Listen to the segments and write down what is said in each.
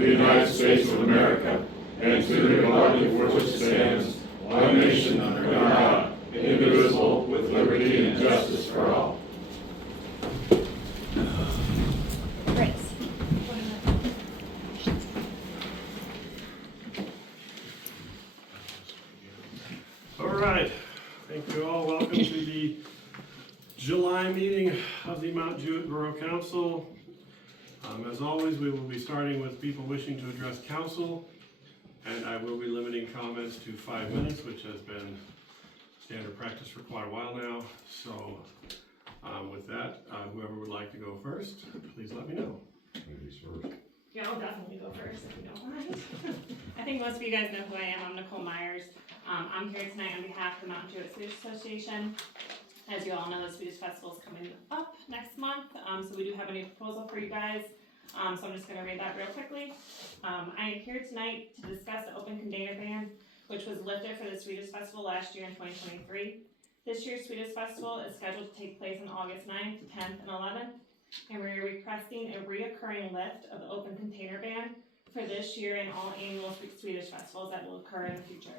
of the United States of America and to the republic for which it stands, one nation under God, indivisible, with liberty and justice for all. Grace. All right, thank you all. Welcome to the July meeting of the Mount Jewett Borough Council. As always, we will be starting with people wishing to address council, and I will be limiting comments to 5 minutes, which has been standard practice for quite a while now. So with that, whoever would like to go first, please let me know. Ladies first. Yeah, I'll definitely go first if you don't mind. I think most of you guys know who I am. I'm Nicole Myers. I'm here tonight on behalf of the Mount Jewett Swedish Association. As you all know, the Swedish Festival is coming up next month, so we do have a new proposal for you guys. So I'm just going to read that real quickly. I am here tonight to discuss the open container ban, which was lifted for the Swedish Festival last year in 2023. This year's Swedish Festival is scheduled to take place on August 9th, 10th, and 11th, and we're requesting a reoccurring lift of the open container ban for this year and all annual Swedish festivals that will occur in the future.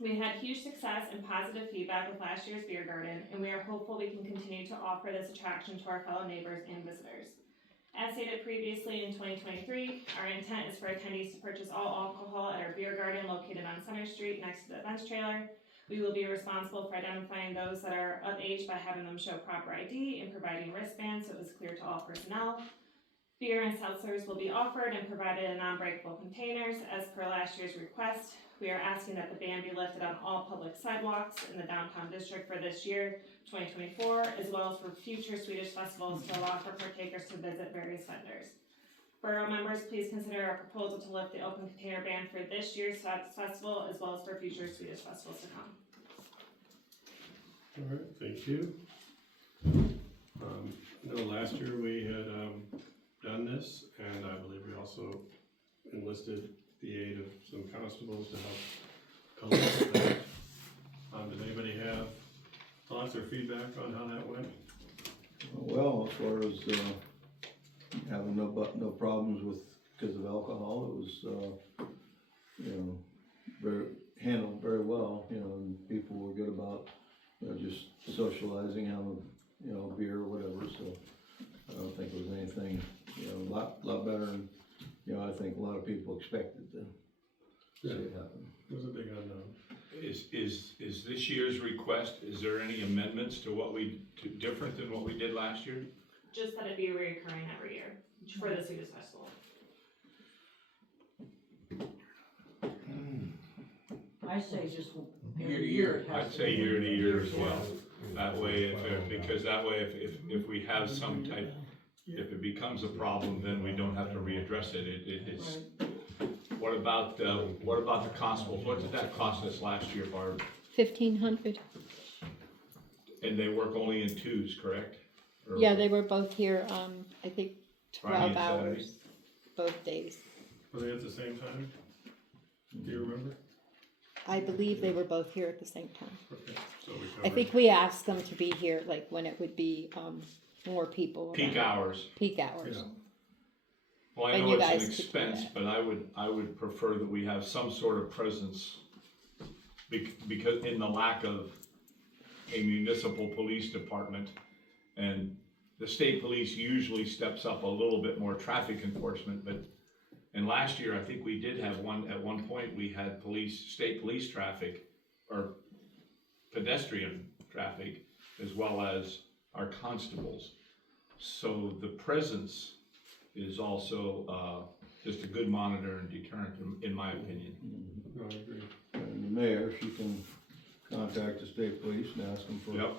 We had huge success and positive feedback with last year's beer garden, and we are hopeful we can continue to offer this attraction to our fellow neighbors and visitors. As stated previously in 2023, our intent is for attendees to purchase all alcohol at our beer garden located on Center Street next to the events trailer. We will be responsible for identifying those that are of age by having them show proper ID and providing wristbands so it is clear to all personnel. Beer and seltzers will be offered and provided in non-breakable containers as per last year's request. We are asking that the ban be lifted on all public sidewalks in the downtown district for this year, 2024, as well as for future Swedish festivals to allow for partakers to visit various vendors. Borough members, please consider our proposal to lift the open container ban for this year's festival as well as for future Swedish festivals to come. All right, thank you. I know last year we had done this, and I believe we also enlisted the aid of some constables to help collect that. Does anybody have thoughts or feedback on how that went? Well, as far as having no problems with because of alcohol, it was handled very well. And people were good about just socializing, having beer or whatever. So I don't think it was anything a lot better than I think a lot of people expected to see it happen. It was a big unknown. Is this year's request, is there any amendments to different than what we did last year? Just that it be recurring every year for the Swedish Festival. I say just year to year. I'd say year to year as well. That way, if we have some type, if it becomes a problem, then we don't have to readdress it. It's. What about the constables? What did that cost us last year, Barb? $1,500. And they work only in twos, correct? Or Yeah, they were both here, I think 12 Friday and hours, Saturday? both days. Were they at the same time? Do you remember? I believe they were both here at the same time. Okay, so we I covered. think we asked them to be here, like, when it would be, more people. Peak around. hours. Peak hours. Yeah. Well, I And know you it's an guys could do expense, that. but I would prefer that we have some sort of presence because in the lack of a municipal police department, and the state police usually steps up a little bit more traffic enforcement, and last year I think we did have at one point we had state police traffic or pedestrian traffic as well as our constables. So the presence is also just a good monitor and deterrent, in my opinion. No, I agree. And the mayor, she can contact the state police and ask them for. Yep.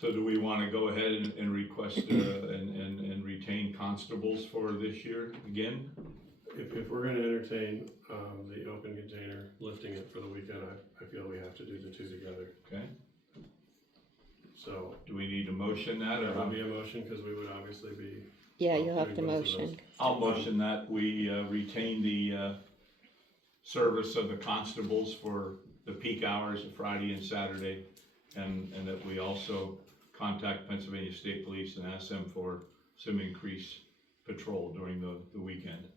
So do we want to go ahead and request and retain constables for this year again? If we're going to entertain the open container, lifting it for the weekend, I feel we have to do the two together. Okay. So Do we need to motion that, there or will be a motion because we would obviously be. Yeah, you have to putting both of motion. I'll motion that we retain the service of the constables for the peak hours of Friday and Saturday, and that we also contact Pennsylvania State Police and ask them for some increase patrol during the weekend.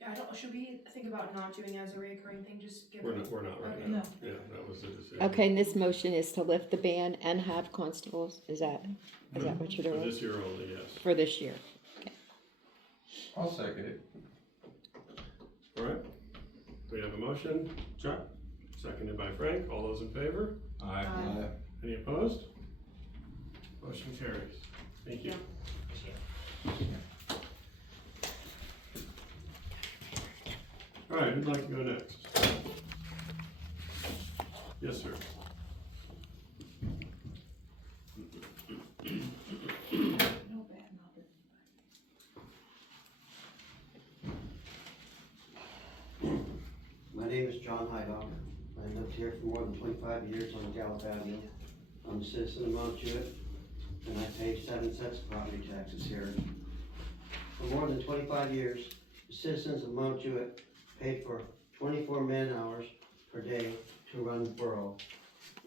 Yeah, should we think about not doing it as a recurring thing, just give We're it? not right Okay. now. No. Yeah, that was the decision. Okay, and this motion is to lift the ban and have constables, is that what you're For doing? this year only, yes. For this year? I'll second it. All right. We have a motion. Chuck, seconded by Frank. All those in favor? Aye. Any opposed? Motion carries. Thank you. All right, who'd like to go next? Yes, sir. No bad, nothing. My name is John Hydock. I lived here for more than 25 years on Gallup Avenue. I'm a citizen of Mount Jewett, and I pay 7 cents property taxes here. For more than 25 years, the citizens of Mount Jewett paid for 24 man-hours per day to run the borough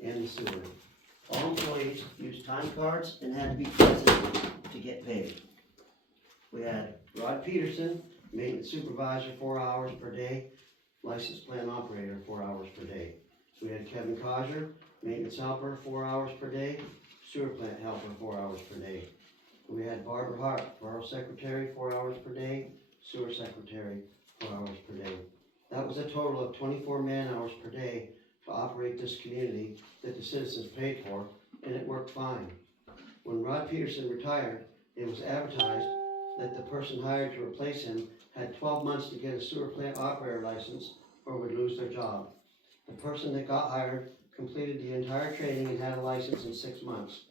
and the sewer. All employees used time cards and had to be present to get paid. We had Rod Peterson, maintenance supervisor, 4 hours per day, license plan operator, 4 hours per day. We had Kevin Codger, maintenance helper, 4 hours per day, sewer plant helper, 4 hours per day. We had Barbara Hart, borough secretary, 4 hours per day, sewer secretary, 4 hours per day. That was a total of 24 man-hours per day to operate this community that the citizens paid for, and it worked fine. When Rod Peterson retired, it was advertised that the person hired to replace him had 12 months to get a sewer plant operator license or would lose their job. The person that got hired completed the entire training and had a license in 6 months.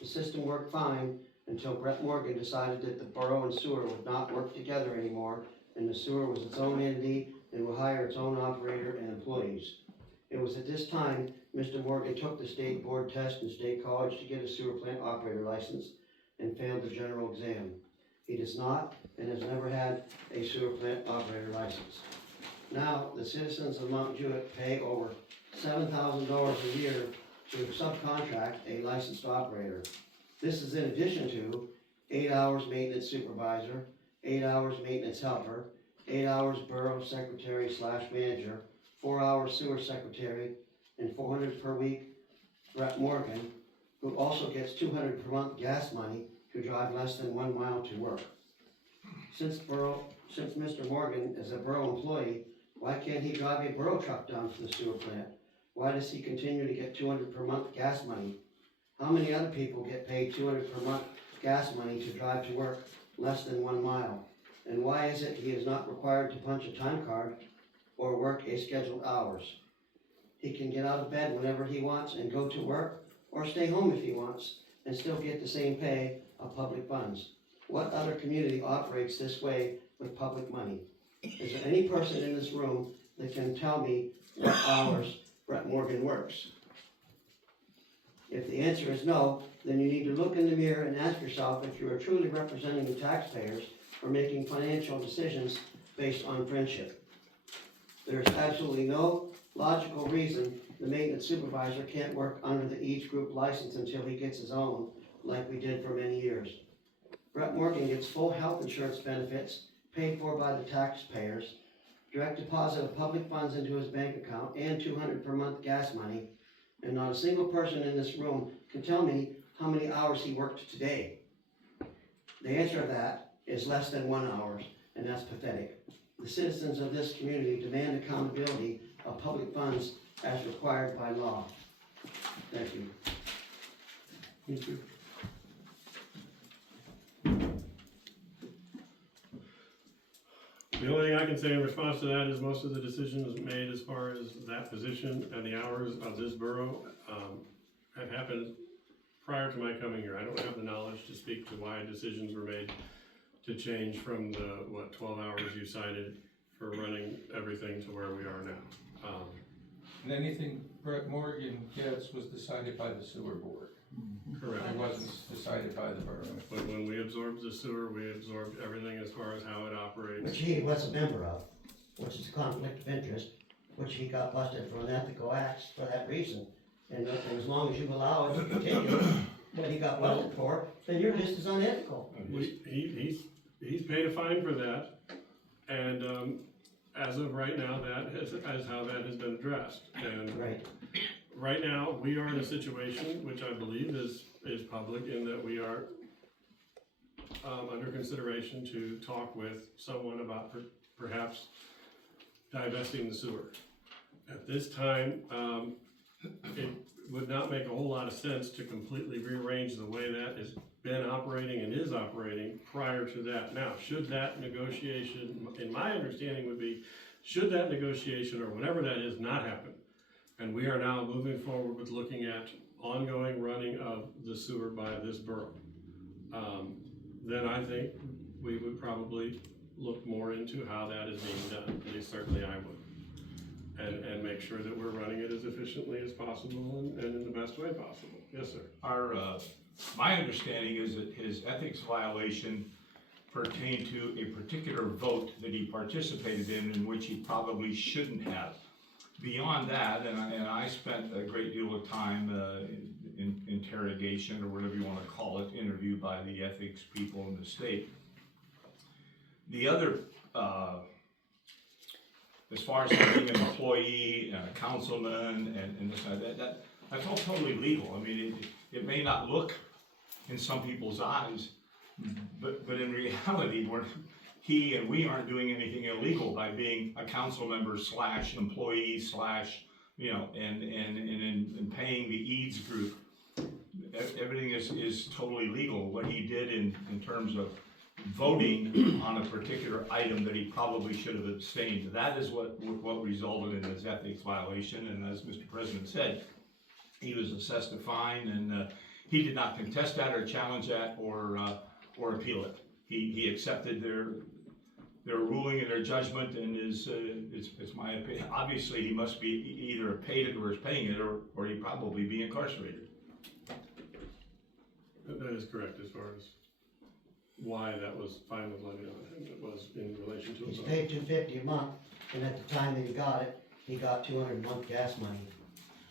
The system worked fine until Brett Morgan decided that the borough and sewer would not work together anymore, and the sewer was its own entity and would hire its own operator and employees. It was at this time Mr. Morgan took the state board test in State College to get a sewer plant operator license and failed the general exam. He does not and has never had a sewer plant operator license. Now, the citizens of Mount Jewett pay over $7,000 a year to subcontract a licensed operator. This is in addition to 8 hours maintenance supervisor, 8 hours maintenance helper, 8 hours borough secretary / manager, 4 hours sewer secretary, and $400 per week Brett Morgan, who also gets $200 per month gas money to drive less than 1 mile to work. Since Mr. Morgan is a borough employee, why can't he drive a borough truck down to the sewer plant? Why does he continue to get $200 per month gas money? How many other people get paid $200 per month gas money to drive to work less than 1 mile? And why is it he is not required to punch a time card or work a scheduled hours? He can get out of bed whenever he wants and go to work, or stay home if he wants, and still get the same pay of public funds. What other community operates this way with public money? Is there any person in this room that can tell me what hours Brett Morgan works? If the answer is no, then you need to look in the mirror and ask yourself if you are truly representing the taxpayers or making financial decisions based on friendship. There is absolutely no logical reason the maintenance supervisor can't work under the each group license until he gets his own, like we did for many years. Brett Morgan gets full health insurance benefits paid for by the taxpayers, direct deposit of public funds into his bank account, and $200 per month gas money, and not a single person in this room can tell me how many hours he worked today. The answer to that is less than 1 hour, and that's pathetic. The citizens of this community demand accountability of public funds as required by law. Thank you. Thank you. The only thing I can say in response to that is most of the decisions made as far as that position and the hours of this borough have happened prior to my coming here. I don't have the knowledge to speak to why decisions were made to change from the, 12 hours you cited for running everything to where we are now. And anything Brett Morgan gets was decided by the sewer board. Correct. It wasn't decided by the borough. But when we absorbed the sewer, we absorbed everything as far as how it operates. Which he was a member of, which is a conflict of interest, which he got busted for unethical acts for that reason. And as long as you allow it to continue, what he got busted for, then you're just as unethical. He's he's paid a fine for that, and, as of right now, that is how that has been addressed. And Right. right now, we are in a situation, which I believe is public, in that we are, under consideration to talk with someone about perhaps divesting the sewer. At this time, it would not make a whole lot of sense to completely rearrange the way that has been operating and is operating prior to that. Now, should that negotiation, in my understanding would be, should that negotiation or whatever that is not happen, and we are now moving forward with looking at ongoing running of the sewer by this borough, then I think we would probably look more into how that is being done, at least certainly I would. And make sure that we're running it as efficiently as possible and in the best way possible. Yes, sir. Our, my understanding is that his ethics violation pertained to a particular vote that he participated in which he probably shouldn't have. Beyond that, and I spent a great deal of time in interrogation, or whatever you want to call it, interviewed by the ethics people in the state. The other, as far as being an employee and a councilman and this, that's all totally legal. I mean, it may not look in some people's eyes, but in reality, he and we aren't doing anything illegal by being a council member / employee / and paying the EADS group. Everything is totally legal. What he did in terms of voting on a particular item that he probably should have abstained, that is what resulted in his ethics violation. And as Mr. President said, he was assessed a fine, and he did not contest that or challenge that or appeal it. He accepted their ruling and their judgment, and it's my opinion. Obviously, he must be either paid it or is paying it, or he'd probably be incarcerated. That is correct as far as why that was fine with levied on him. It was in relation to a He's vote. paid $250 a month, and at the time that he got it, he got $200 a month gas money.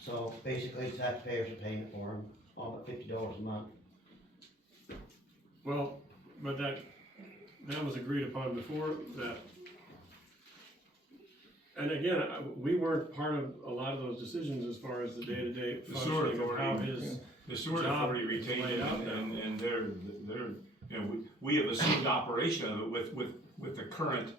So basically, taxpayers are paying it for him, all but $50 a month. Well, but that was agreed upon before that. And again, we weren't part of a lot of those decisions as far as the day-to-day The sewer functioning of how authority, his the sewer job authority is retained laid it, out now. and they're, we have assumed operation of it with the current,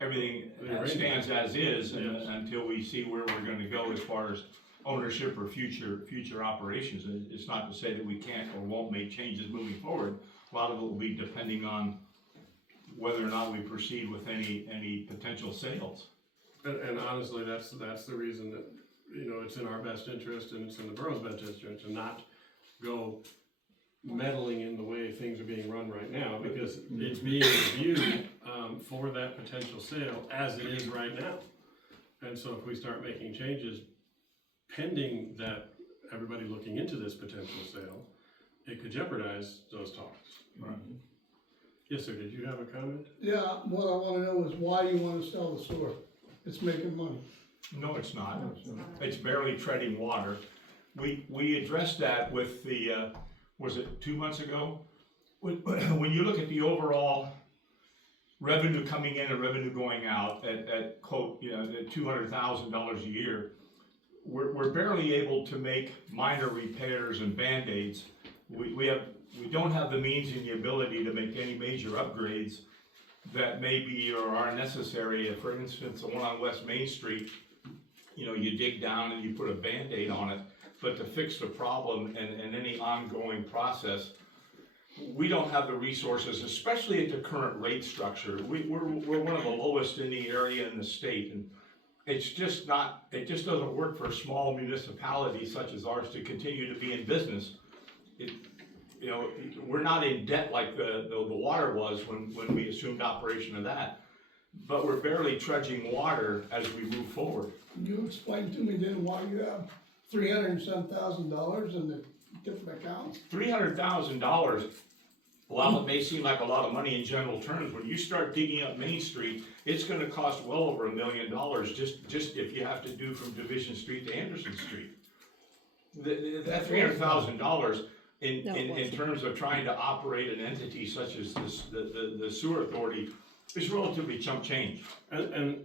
everything stands as is, and Yes. until we see where we're gonna go as far as ownership or future operations. And it's not to say that we can't or won't make changes moving forward. A lot of it will be depending on whether or not we proceed with any potential sales. And honestly, that's the reason that, it's in our best interest and it's in the borough's best interest to not go meddling in the way things are being run right now, because it's being reviewed, for that potential sale as it is right now. And so if we start making changes pending that, everybody looking into this potential sale, it could jeopardize those talks. Right. Yes, sir, did you have a comment? Yeah, what I wanna know is why you wanna sell the sewer. It's making money. No, it's not. It's barely treading water. We addressed that with the, was it 2 months ago? When you look at the overall revenue coming in and revenue going out at quote, at $200,000 a year, we're barely able to make minor repairs and Band-Aids. We don't have the means and the ability to make any major upgrades that may be or are necessary. For instance, the one on West Main Street, you dig down and you put a Band-Aid on it, but to fix the problem and any ongoing process, we don't have the resources, especially at the current rate structure. We're one of the lowest in the area in the state, and it just doesn't work for a small municipality such as ours to continue to be in business. We're not in debt like the water was when we assumed operation of that, but we're barely trudging water as we move forward. Can you explain to me then why you have $307,000 in the different accounts? $300,000, while it may seem like a lot of money in general terms, when you start digging up Main Street, it's gonna cost well over $1 million just if you have to do from Division Street to Anderson Street. That $300,000, No, it in wasn't. terms of trying to operate an entity such as this, the sewer authority, is relatively chump change. And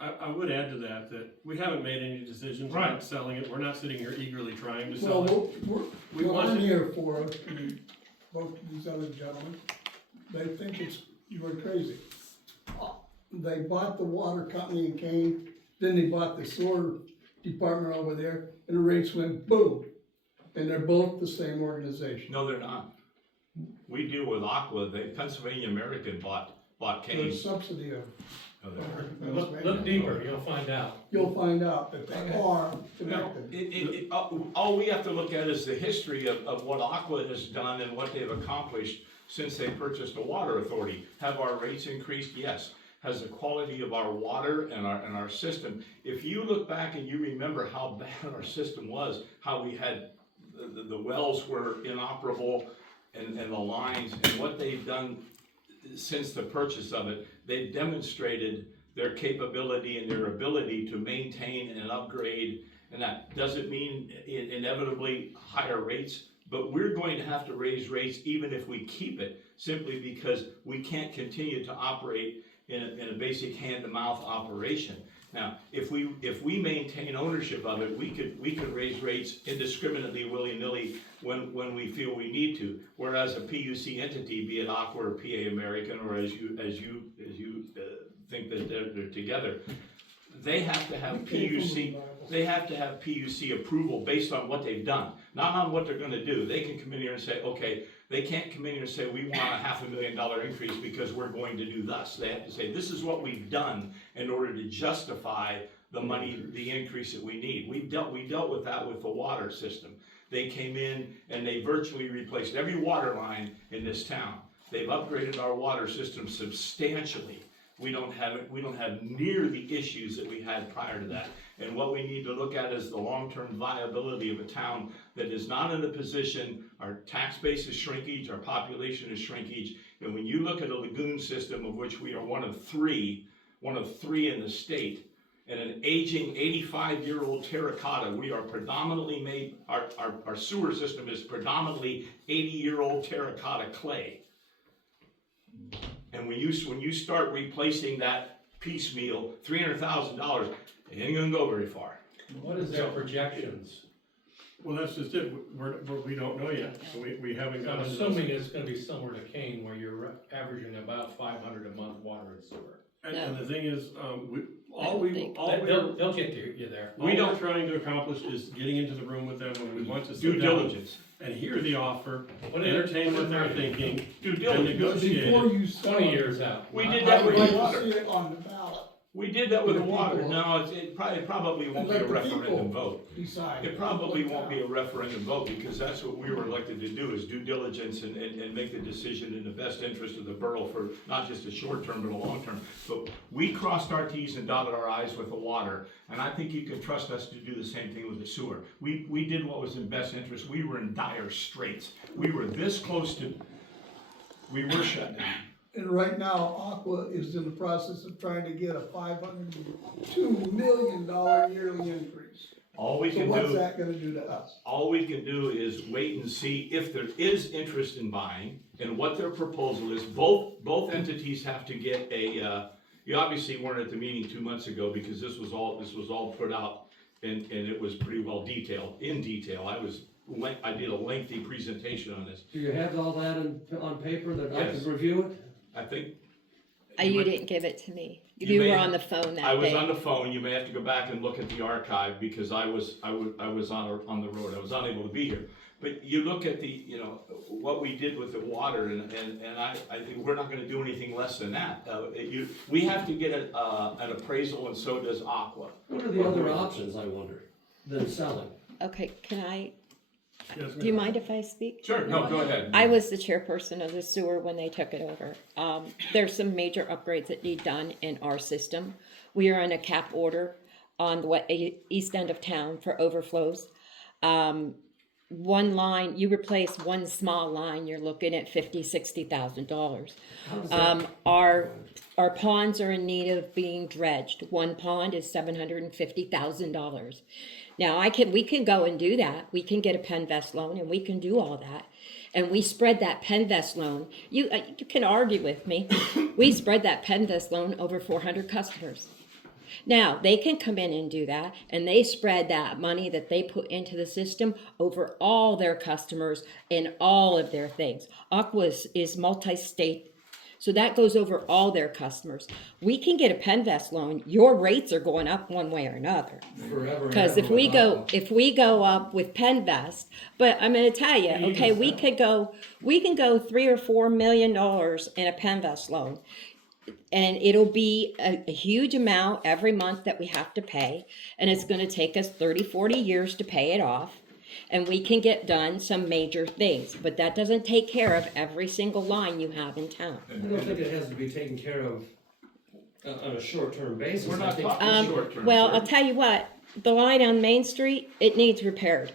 I would add to that, we haven't made any decisions Right. about selling it, we're not sitting here eagerly trying to Well, sell it. We what want I'm to- here for, and both of these other gentlemen, they think you were crazy. They bought the water company in Kane, then they bought the sewer department over there, and the rates went boom. And they're both the same organization. No, they're not. We deal with Aqua, Pennsylvania American bought Kane. There's subsidy of. Oh, they are. Look deeper, you'll find out. You'll find out that they are connected. All we have to look at is the history of what Aqua has done and what they've accomplished since they purchased the water authority. Have our rates increased? Yes. Has the quality of our water and our system, if you look back and you remember how bad our system was, how we had, the wells were inoperable and the lines, and what they've done since the purchase of it, they've demonstrated their capability and their ability to maintain and upgrade, and that doesn't mean inevitably higher rates, but we're going to have to raise rates even if we keep it, simply because we can't continue to operate in a basic hand-to-mouth operation. Now, if we maintain ownership of it, we could raise rates indiscriminately, willy-nilly, when we feel we need to. Whereas a PUC entity, be it Aqua or PA American, or as you think that they're together, they have to have PUC. They have to have PUC approval based on what they've done, not on what they're going to do. They can come in here and say, okay. They can't come in here and say, we want a $500,000 increase because we're going to do thus. They have to say, this is what we've done in order to justify the money, the increase that we need. We dealt with that with the water system. They came in and they virtually replaced every water line in this town. They've upgraded our water system substantially. We don't have near the issues that we had prior to that. And what we need to look at is the long-term viability of a town that is not in a position, our tax base is shrinkage, our population is shrinkage. And when you look at a lagoon system, of which we are one of three in the state, and an aging 85-year-old terracotta, we are predominantly made, our sewer system is predominantly 80-year-old terracotta clay. And when you start replacing that piecemeal, $300,000, it ain't gonna go very far. What is their projections? Well, that's just it, we don't know yet, so we haven't I'm got. assuming it's gonna be similar to Kane, where you're averaging about 500 a month water and sewer. And the thing is, They'll get you there. All we're trying to accomplish is getting into the room with them when we want to sit Due down diligence. and hear the offer, What is it? entertain what they're thinking, Due and diligence. negotiate Before it. you sell 20 it, years out. We did I that would with like the to water. see it on the ballot. We did that with the For the water. people. No, it probably won't be Let a the referendum people vote. decide. It probably won't be a referendum vote, because that's what we were elected to do, is due diligence and make the decision in the best interest of the borough for not just a short term, but a long term. But we crossed our T's and dotted our I's with the water, and I think you can trust us to do the same thing with the sewer. We did what was in best interest. We were in dire straits. We were this close to, we were shut down. And right now, Aqua is in the process of trying to get a $502 million yearly increase. All we So can what's do. that gonna do to us? All we can do is wait and see if there is interest in buying and what their proposal is. Both entities have to get a, you obviously weren't at the meeting 2 months ago because this was all put out and it was pretty well in detail. I did a lengthy presentation on this. Do you have all that on paper that I Yes. can review it? I think. You didn't give it to me. You You may were have- on the phone that day. I was on the phone. You may have to go back and look at the archive because I was on the road. I was unable to be here. But you look at what we did with the water, and I think we're not gonna do anything less than that. We have to get an appraisal, and so does Aqua. What are the other options, I wonder, than selling? Okay, Yes, do you ma'am. mind if I speak? Sure, no, go ahead. I was the chairperson of the sewer when they took it over. There's some major upgrades that need done in our system. We are in a cap order on the east end of town for overflows. One line, you replace one small line, you're looking at $50,000-$60,000. Our ponds are in need of being dredged. One pond is $750,000. Now, we can go and do that. We can get a Penvest loan and we can do all that. And we spread that Penvest loan. You can argue with me. We spread that Penvest loan over 400 customers. Now, they can come in and do that, and they spread that money that they put into the system over all their customers and all of their things. Aqua is multi-state, so that goes over all their customers. We can get a Penvest loan. Your rates are going up one way or another. Forever. Because if we go up with Penvest, but I'm going to tell you, okay, we can go $3 or $4 million in a Penvest loan. And it'll be a huge amount every month that we have to pay. And it's going to take us 30, 40 years to pay it off. And we can get done some major things. But that doesn't take care of every single line you have in town. I don't think it has to be taken care of on a short-term basis. We're not I think- talking short term. Well, sir. I'll tell you what, the line on Main Street, it needs repaired,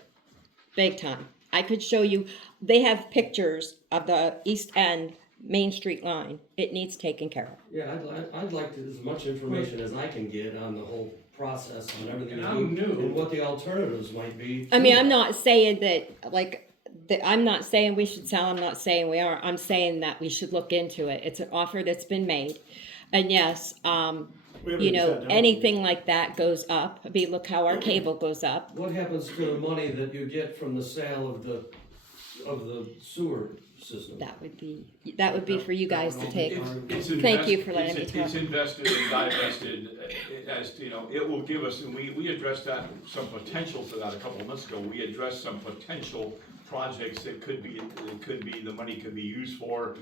big time. I could show you, they have pictures of the East End Main Street line. It needs taken care of. Yeah, I'd like to, as much information as I can get on the whole process, on everything And you I'm do, new. and what the alternatives might be. I mean, I'm not saying I'm not saying we should sell, I'm not saying we are, I'm saying that we should look into it. It's an offer that's been made. And yes, We haven't you even know, sat down. anything like that goes up. I mean, look how our cable goes up. What happens to the money that you get from the sale of the sewer system? That would be for you guys to take. It's Thank you for letting me It's talk. invested and divested, as, you know, it will give us, and we addressed that, some potential for that a couple of months ago. We addressed some potential projects that the money could be used for.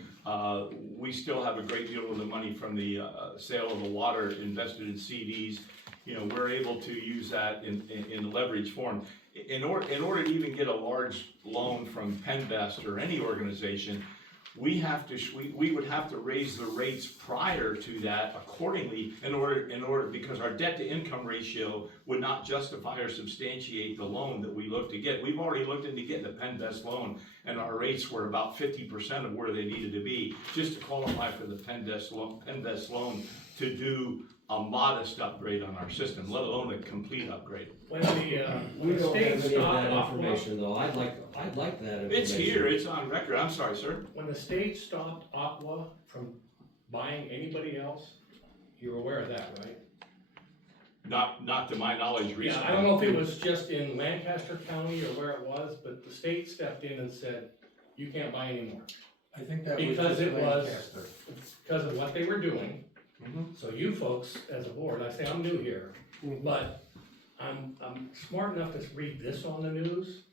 We still have a great deal of the money from the sale of the water invested in CDs. You know, we're able to use that in leverage form. In order to even get a large loan from Penvest or any organization, we would have to raise the rates prior to that accordingly in order because our debt to income ratio would not justify or substantiate the loan that we look to get. We've already looked into getting a Penvest loan, and our rates were about 50% of where they needed to be just to qualify for the Penvest loan to do a modest upgrade on our system, let alone a complete upgrade. When We the don't state have any of stopped that Aqua, information though. I'd like that information. It's here, it's on record. I'm sorry, sir. when the state stopped Aqua from buying anybody else, you're aware of that, right? Not to my knowledge recently. Yeah, I don't know if it was just in Lancaster County or where it was, but the state stepped in and said, you can't buy anymore. I think that Because it was, Lancaster. because of what they were doing. Mhm. So you folks, as a board, I say I'm new here, but I'm smart enough to read this on the news.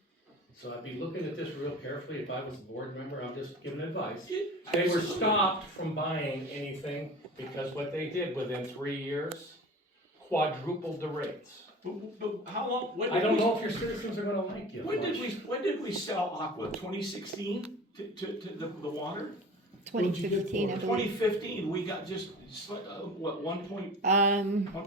So I'd be looking at this real carefully if I was a board member, I'm just giving advice. They were stopped from buying anything because what they did within 3 years, quadrupled the rates. But how long? I don't know if your citizens are gonna like you. When did we sell Aqua? 2016 to the water? 2015, I believe. 2015. We got just what 1.2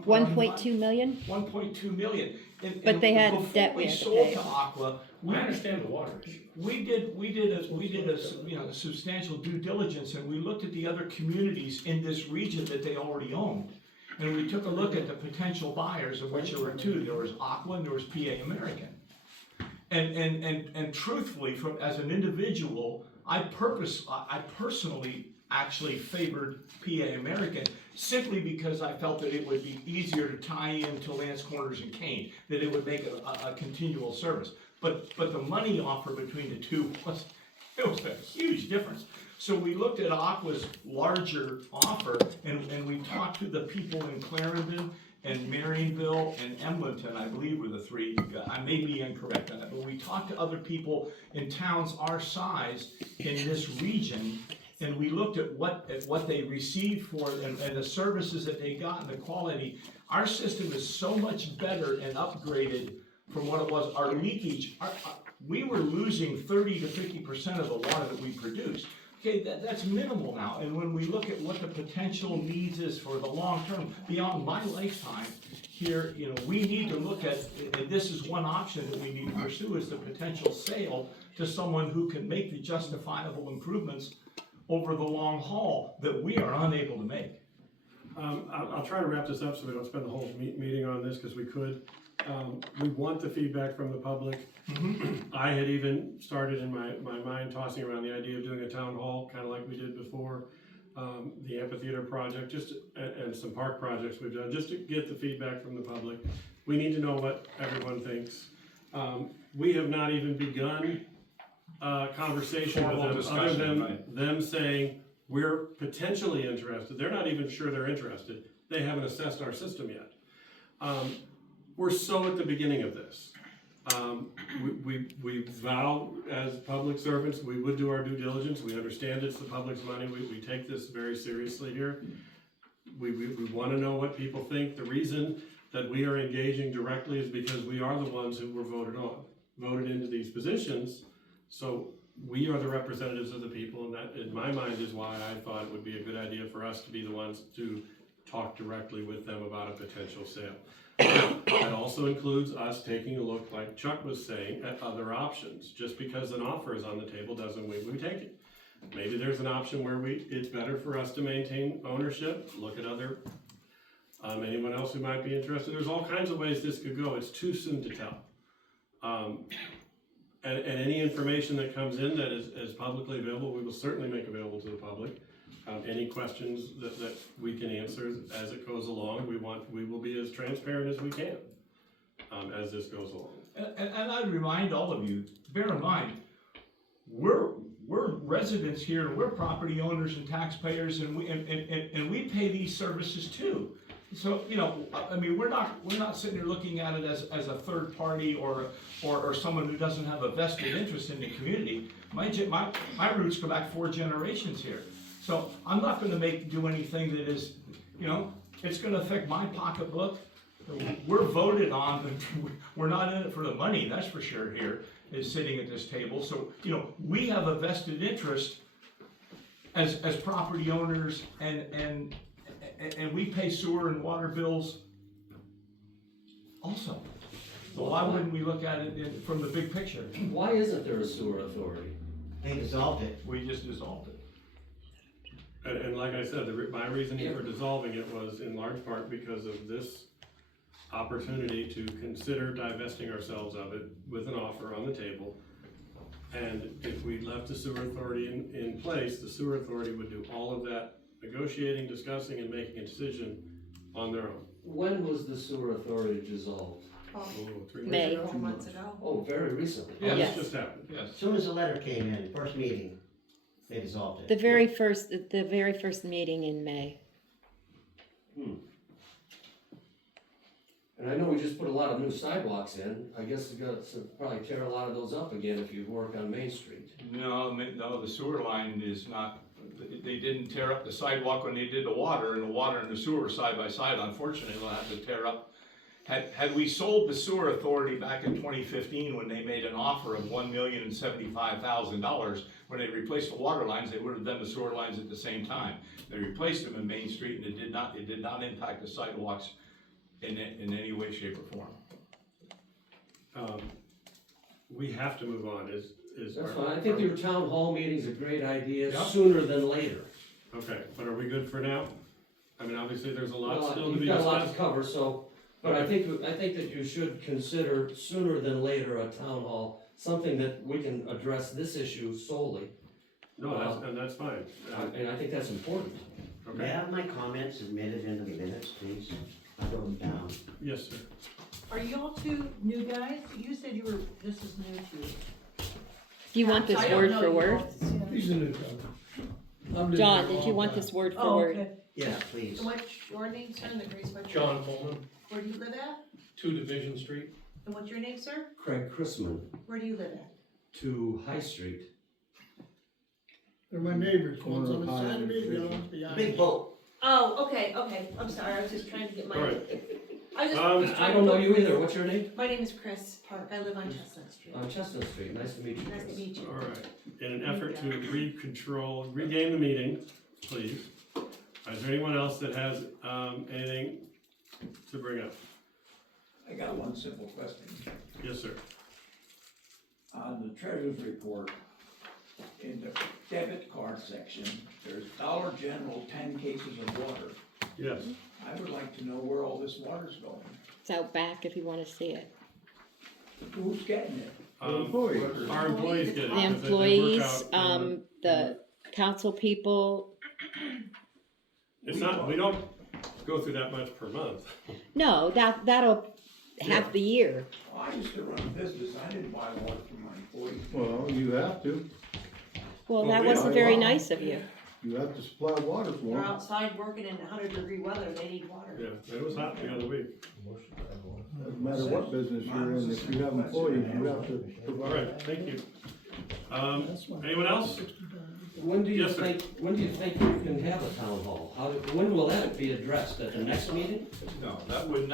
1.2 million. 1.2 million. But they had before debt we we had to sold pay. to Aqua. I understand the water issue. We did a substantial due diligence, and we looked at the other communities in this region that they already owned. And we took a look at the potential buyers, of which there were two. There was Aqua and there was PA American. And truthfully, as an individual, I personally actually favored PA American simply because I felt that it would be easier to tie in to Lance Corners and Kane, that it would make a continual service. But the money offer between the two was a huge difference. So we looked at Aqua's larger offer, and we talked to the people in Clarendon and Marionville and Embleton, I believe were the three. I may be incorrect on that, but we talked to other people in towns our size in this region, and we looked at what they received for and the services that they got and the quality. Our system is so much better and upgraded from what it was. Our leakage, we were losing 30 to 50% of the water that we produced. Okay, that's minimal now, and when we look at what the potential needs is for the long term, beyond my lifetime, here, we need to look at, and this is one option that we need to pursue, is the potential sale to someone who can make the justifiable improvements over the long haul that we are unable to make. I'll try to wrap this up so we don't spend the whole meeting on this, because we could. We want the feedback from the public. I had even started in my mind tossing around the idea of doing a town hall, kind of like we did before. The amphitheater project, and some park projects we've done, just to get the feedback from the public. We need to know what everyone thinks. We have not even begun a conversation with Formal them, other discussion, than right. them saying, we're potentially interested. They're not even sure they're interested. They haven't assessed our system yet. We're so at the beginning of this. We vow as public servants, we would do our due diligence. We understand it's the public's money. We take this very seriously here. We wanna know what people think. The reason that we are engaging directly is because we are the ones who were voted into these positions. So we are the representatives of the people, and that, in my mind, is why I thought it would be a good idea for us to be the ones to talk directly with them about a potential sale. That also includes us taking a look, like Chuck was saying, at other options. Just because an offer is on the table doesn't mean we take it. Maybe there's an option where it's better for us to maintain ownership, look at other, anyone else who might be interested. There's all kinds of ways this could go. It's too soon to tell. And any information that comes in that is publicly available, we will certainly make available to the public. Any questions that we can answer as it goes along, we will be as transparent as we can, as this goes along. And I'd remind all of you, bear in mind, we're residents here, we're property owners and taxpayers, and we pay these services too. So, you know, I mean, we're not sitting here looking at it as a third party or someone who doesn't have a vested interest in the community. My roots go back 4 generations here. So I'm not gonna do anything that is, you know, it's gonna affect my pocketbook. We're voted on, we're not in it for the money, that's for sure here, is sitting at this table. So, you know, we have a vested interest as property owners, and we pay sewer and water bills also. So why wouldn't we look at it from the big picture? Why isn't there a sewer authority? They dissolved it. We just dissolved it. And like I said, my reasoning for dissolving it was in large part because of this opportunity to consider divesting ourselves of it with an offer on the table. And if we left the sewer authority in place, the sewer authority would do all of that negotiating, discussing, and making a decision on their own. When was the sewer authority dissolved? Oh, 3 months May. ago? 2 months ago. Oh, very recently. Oh, Yes. this just happened. Yes. As soon as the letter came in, first meeting, they dissolved it. The very first meeting in May. And I know we just put a lot of new sidewalks in. I guess we got to probably tear a lot of those up again if you work on Main Street. No, the sewer line is not, they didn't tear up the sidewalk when they did the water, and the sewer are side by side. Unfortunately, they'll have to tear up. Had we sold the sewer authority back in 2015 when they made an offer of $1,075,000, when they replaced the water lines, they would have done the sewer lines at the same time. They replaced them in Main Street, and it did not impact the sidewalks in any way, shape, or form. We have to move on, That's fine. I think your town hall meeting's a great idea, Yeah. sooner than later. Okay, but are we good for now? I mean, obviously, there's a lot Well, still to you've be got a lot to discussed. cover, so, but I think that you should consider sooner than later a town hall, something that we can address this issue solely. No, that's fine. And I think that's important. May I Okay, have my comments submitted into the minutes, please? I wrote them down. yes, sir. Are you all two new guys? You said this is new to you. Do you want this I don't word know for you word? all. He's a newcomer. I've been John, here a did you long want time. this word for Oh, word? okay. Yeah, please. And what's your name, sir, and the Grace by John Coleman, Where do you live at? 2 Division Street. And what's your name, sir? Craig Chrisman Where do you live at? to High Street. They're my neighbors, one's on the Corner side of me, Pine the other one's behind me. Big boat. Oh, okay, I'm sorry, I was just trying to get my. All right. I was just I trying I to don't know put- you either. What's your name? My name is Chris Park, I live on Chestnut Street. On Chestnut Street. Nice to meet you. Nice to meet you. All right, in an effort to regain the meeting, please, is there anyone else that has, anything to bring up? I got one simple question. Yes, sir. On the treasurer's report, in the debit card section, there's Dollar General 10 cases of water. Yes. I would like to know where all this water's going. It's out back if you wanna see it. Who's getting it? Employees. Our employees get it. The 'cause they work employees, out, the council people, It's not, we don't go through that much per month. no, that'll half the year. Well, I used to run a business, I didn't buy water from my employees. Well, you have to, Well, Well, that we wasn't are- very nice of you. you have to supply water for They're them. outside working in 100-degree weather, they need water. Yeah, it was hot the other week. Doesn't matter what business you're in, if you have employees, you have to All provide. right, thank you. Anyone else? When do you Yes, sir. when do you think you can have a town hall? When will that be addressed, at the next meeting? No, that would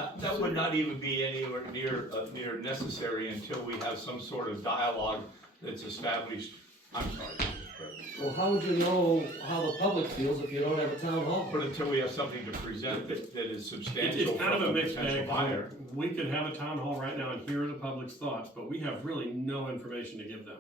not even be anywhere near necessary until we have some sort of dialogue that's established. I'm sorry, Mr. President. Well, how would you know how the public feels if you don't have a town hall? But until we have something to present that is It's substantial kind of from a a mixed potential bag. buyer. We could have a town hall right now and hear the public's thoughts, but we have really no information to give them.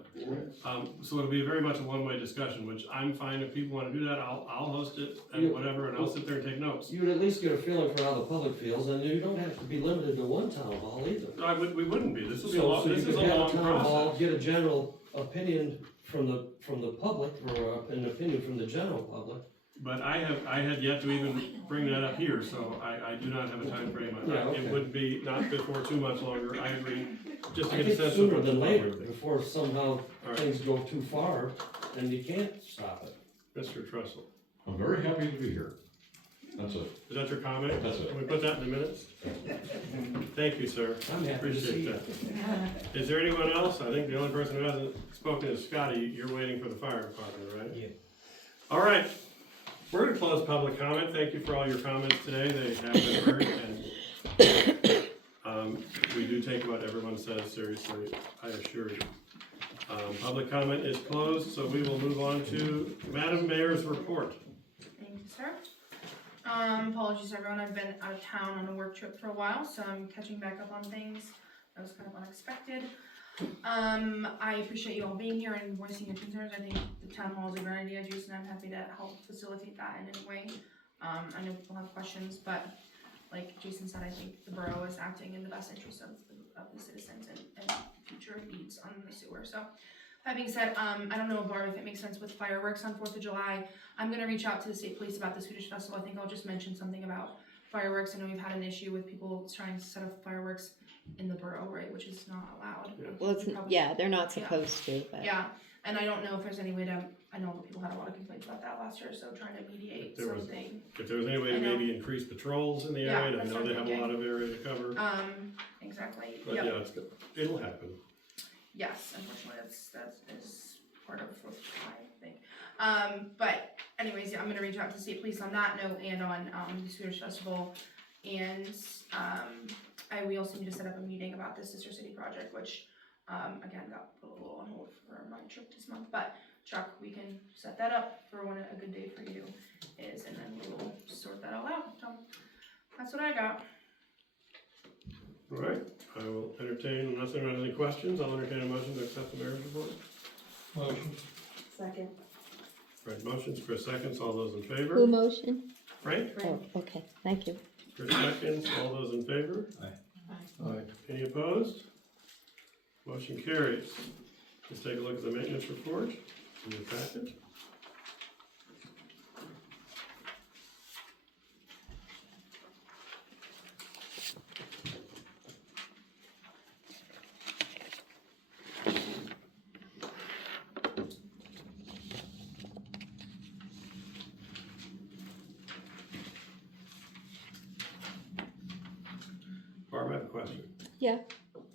So it'll be very much a one-way discussion, which I'm fine if people wanna do that, I'll host it and whatever, and I'll sit there and take notes. You'd at least get a feeling for how the public feels, and you don't have to be limited to one town hall either. We wouldn't be, this will be a So long, you this is could a have long town hall, process. get a general opinion from the public, or an opinion from the general public. But I had yet to even bring that up here, so I do not have a time frame. Yeah, okay. It would be not before 2 months longer, I agree, just to I get a think sense of sooner what the than later, public thinks. before somehow All right. things go too far, and you can't stop it. Mr. Trussell, I'm very happy to be here. That's it. is that your comment? That's it. Can we put that in the minutes? Thank you, sir. I'm happy to see Appreciate you. that. Is there anyone else? I think the only person who hasn't spoken is Scotty. You're waiting for the fire department, right? Yeah. All right. We're gonna close public comment. Thank you for all your comments today. They have been heard, and we do take what everyone says seriously, I assure you. Public comment is closed, so we will move on to Madam Mayor's report. Thank you, sir. Apologies everyone, I've been out of town on a work trip for a while, so I'm catching back up on things. That was kind of unexpected. I appreciate you all being here and voicing your concerns. I think the town hall is a great idea, Jason. I'm happy to help facilitate that in any way. I know people have questions, but like Jason said, I think the borough is acting in the best interest of the citizens and future needs on the sewer. So that being said, I don't know, Barb, if it makes sense with fireworks on 4th of July. I'm gonna reach out to the state police about the Swedish festival. I think I'll just mention something about fireworks. I know we've had an issue with people trying to set up fireworks in the borough, right, which is not allowed. Well, it's, Probably- yeah, they're not supposed to, but. Yeah, and I don't know if there's any way to, I know that people had a lot of complaints about that last year, so trying to mediate There was- something. If there was any way to I know. maybe increase patrols in the Yeah, area, and I that's know what they I'm have a lot of area to cover, Exactly, but yep. yeah, it'll happen. Yes, unfortunately, that is part of 4th of July, I think. But anyways, yeah, I'm gonna reach out to the state police on that note and on, the Swedish Festival. And, we also need to set up a meeting about the Sister City project, which, again, got put a little on hold for my trip this month. But Chuck, we can set that up for when a good day for you is, and then we will sort that all out. So that's what I got. All right, I will entertain, unless anyone has any questions, I'll entertain a motion to accept the mayor's report. Motion. Second. Right, motions, Chris seconds, all those in favor? Who motion? Frank? Oh, okay, thank you. Chris seconds, all those in favor? Aye. Any opposed? Motion carries. Let's take a look at the maintenance report in the packet. Barb, I have a question. Yeah.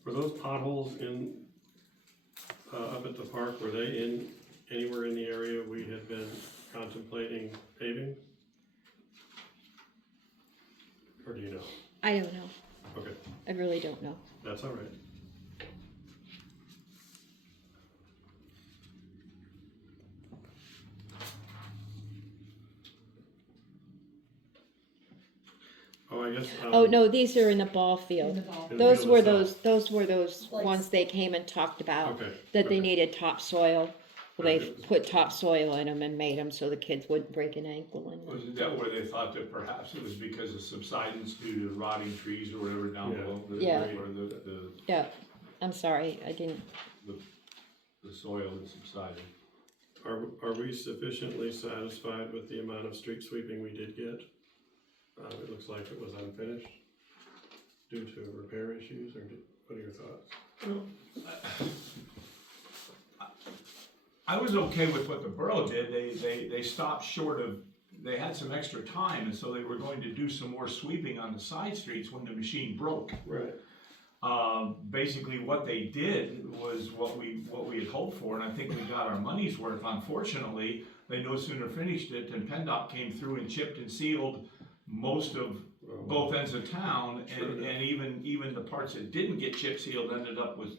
Were those potholes in, up at the park, were they in, anywhere in the area we had been contemplating paving? Or do you know? I don't know. Okay, I really don't know. that's all right. Oh, I guess. Oh, no, these are in the ball field. in the Those field were itself. those were those ones they came and talked about, Okay. that they okay. needed topsoil. They put topsoil in them and made them so the kids wouldn't break an ankle in them. Wasn't that where they thought that perhaps it was because of subsidence due to rotting trees or whatever down Yeah. below? Yeah. Where the Yeah, I'm sorry, I didn't, the soil had subsided. Are we sufficiently satisfied with the amount of street sweeping we did get? It looks like it was unfinished due to repair issues, or what are your thoughts? I was okay with what the borough did. They stopped short of, they had some extra time, and so they were going to do some more sweeping on the side streets when the machine broke. Right. Basically what they did was what we had hoped for, and I think we got our money's worth. Unfortunately, they no sooner finished it than PennDOT came through and chipped and sealed most of both ends of town, and even the parts that didn't get chip sealed ended up with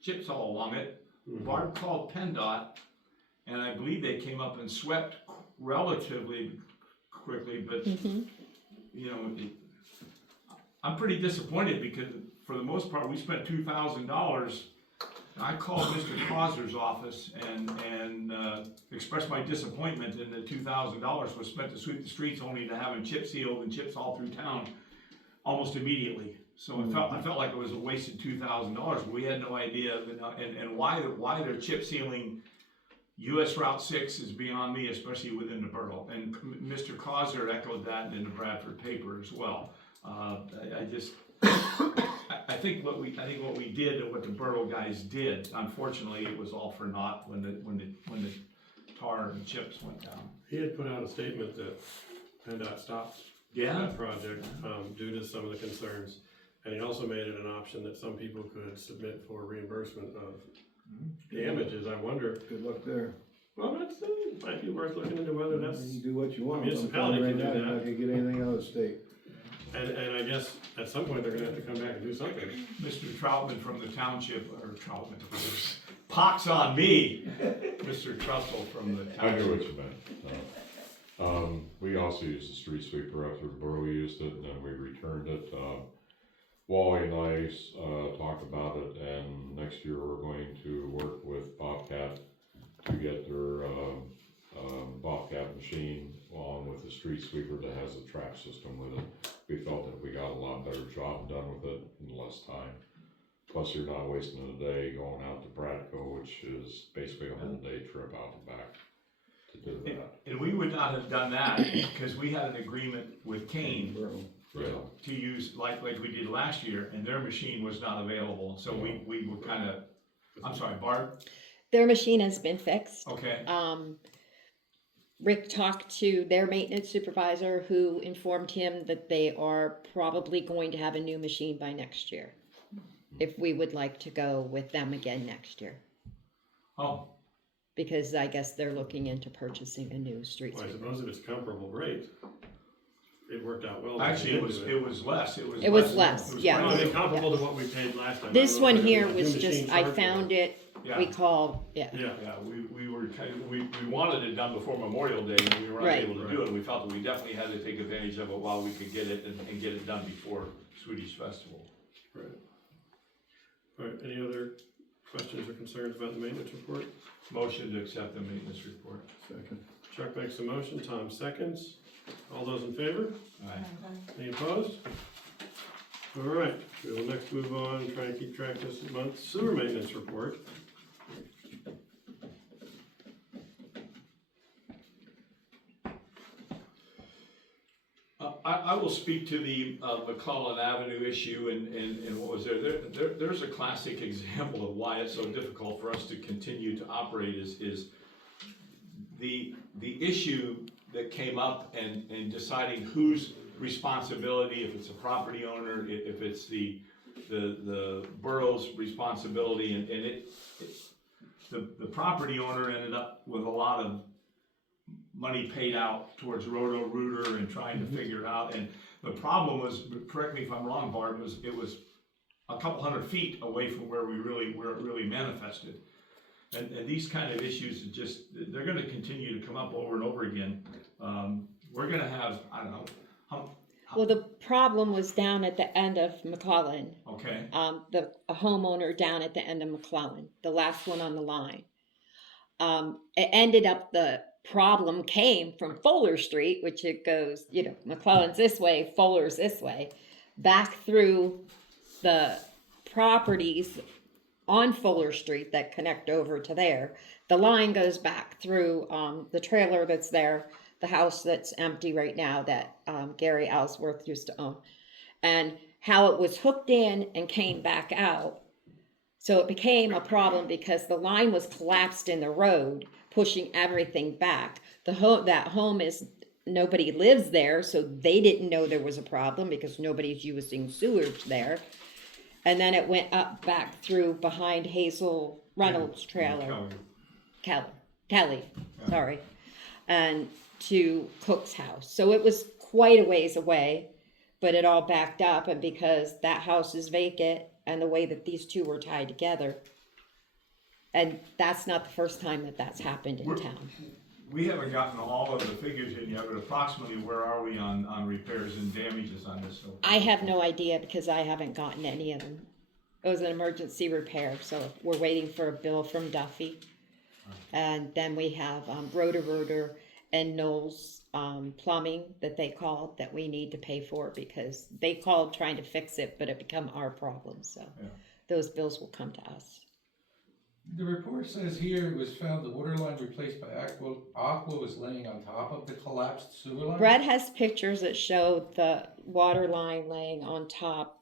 chips all along it. Barb called PennDOT, and I believe they came up and swept relatively quickly, but you know, I'm pretty disappointed because for the most part, we spent $2,000. I called Mr. Causer's office and expressed my disappointment in the $2,000 was spent to sweep the streets, only to have them chip sealed and chips all through town almost immediately. So I felt like it was a wasted $2,000. We had no idea, and why they're chip sealing US Route 6 is beyond me, especially within the borough. And Mr. Causer echoed that in the Bradford paper as well. I think what we did and what the borough guys did, unfortunately, it was all for naught when the tar and chips went down. He had put out a statement that PennDOT stopped that project due to some of the concerns. And he also made it an option that some people could submit for reimbursement of damages. I wonder. Good luck there. Well, it might be worth looking into whether that's. You do what you want. Municipality can do You're that. not gonna get anything out of the state. And I guess at some point they're gonna have to come back and do something. Mr. Troutman from the township, or Troutman, pox on me, Mr. Trussell from the township. I knew what you meant. We also used the street sweeper after the borough used it, and then we returned it. Wally and I talked about it, and next year we're going to work with Bobcat to get their Bobcat machine along with the street sweeper that has a trap system with it. We felt that we got a lot better job done with it in less time. Plus, you're not wasting a day going out to Bradco, which is basically a whole day trip out and back to do that. And we would not have done that because we had an agreement with Kane to use like we did last year, and their machine was not available. So we were kind of, I'm sorry, Barb? their machine has been fixed. Okay. Rick talked to their maintenance supervisor, who informed him that they are probably going to have a new machine by next year, if we would like to go with them again next year. Oh. Because I guess they're looking into purchasing a new street Well, I sweeper. suppose if it's comparable rate, it worked out well. Actually, it was less. It was less, yeah. No, I mean, comparable to what we paid last time. This one here New was machine just, I charge found it, Yeah. we called, Yeah, we were kind of, we wanted it done before Memorial Day, and we were Right. unable to do it. We felt that we definitely had to take advantage of it while we could get it and get it done before Swedish Festival. Right. All right, any other questions or concerns about the maintenance report? Motion to accept the maintenance report. Second. Chuck makes a motion, Tom seconds. All those in favor? Aye. Any opposed? All right, we will next move on and try and keep track of this month's sewer maintenance report. I will speak to the McClellan Avenue issue and what was there. There's a classic example of why it's so difficult for us to continue to operate is the issue that came up and deciding whose responsibility, if it's a property owner, if it's the borough's responsibility, and the property owner ended up with a lot of money paid out towards Roto-Rooter and trying to figure it out. And the problem was, correct me if I'm wrong, Barb, it was a couple hundred feet away from where it really manifested. And these kind of issues, they're gonna continue to come up over and over again. We're gonna have, I don't know, well, the problem was down at the end of McClellan. Okay. A homeowner down at the end of McClellan, the last one on the line. It ended up the problem came from Fuller Street, which it goes, you know, McClellan's this way, Fuller's this way, back through the properties on Fuller Street that connect over to there. The line goes back through the trailer that's there, the house that's empty right now that Gary Ellsworth used to own, and how it was hooked in and came back out. So it became a problem because the line was collapsed in the road, pushing everything back. That home is, nobody lives there, so they didn't know there was a problem because nobody's using sewage there. And then it went up back through behind Hazel Reynolds' trailer. Kelly, sorry. And to Cook's house. So it was quite a ways away, but it all backed up, and because that house is vacant and the way that these two were tied together, and that's not the first time that that's happened in town. We haven't gotten all of the figures in yet, but approximately where are we on repairs and damages on this? I have no idea because I haven't gotten any of them. It was an emergency repair, so we're waiting for a bill from Duffy. And then we have Roto-Rooter and Knowles Plumbing that they called that we need to pay for because they called trying to fix it, but it become our problem. So those bills will come to us. The report says here it was found the water line replaced by Aqua was laying on top of the collapsed sewer line. Brett has pictures that show the water line laying on top,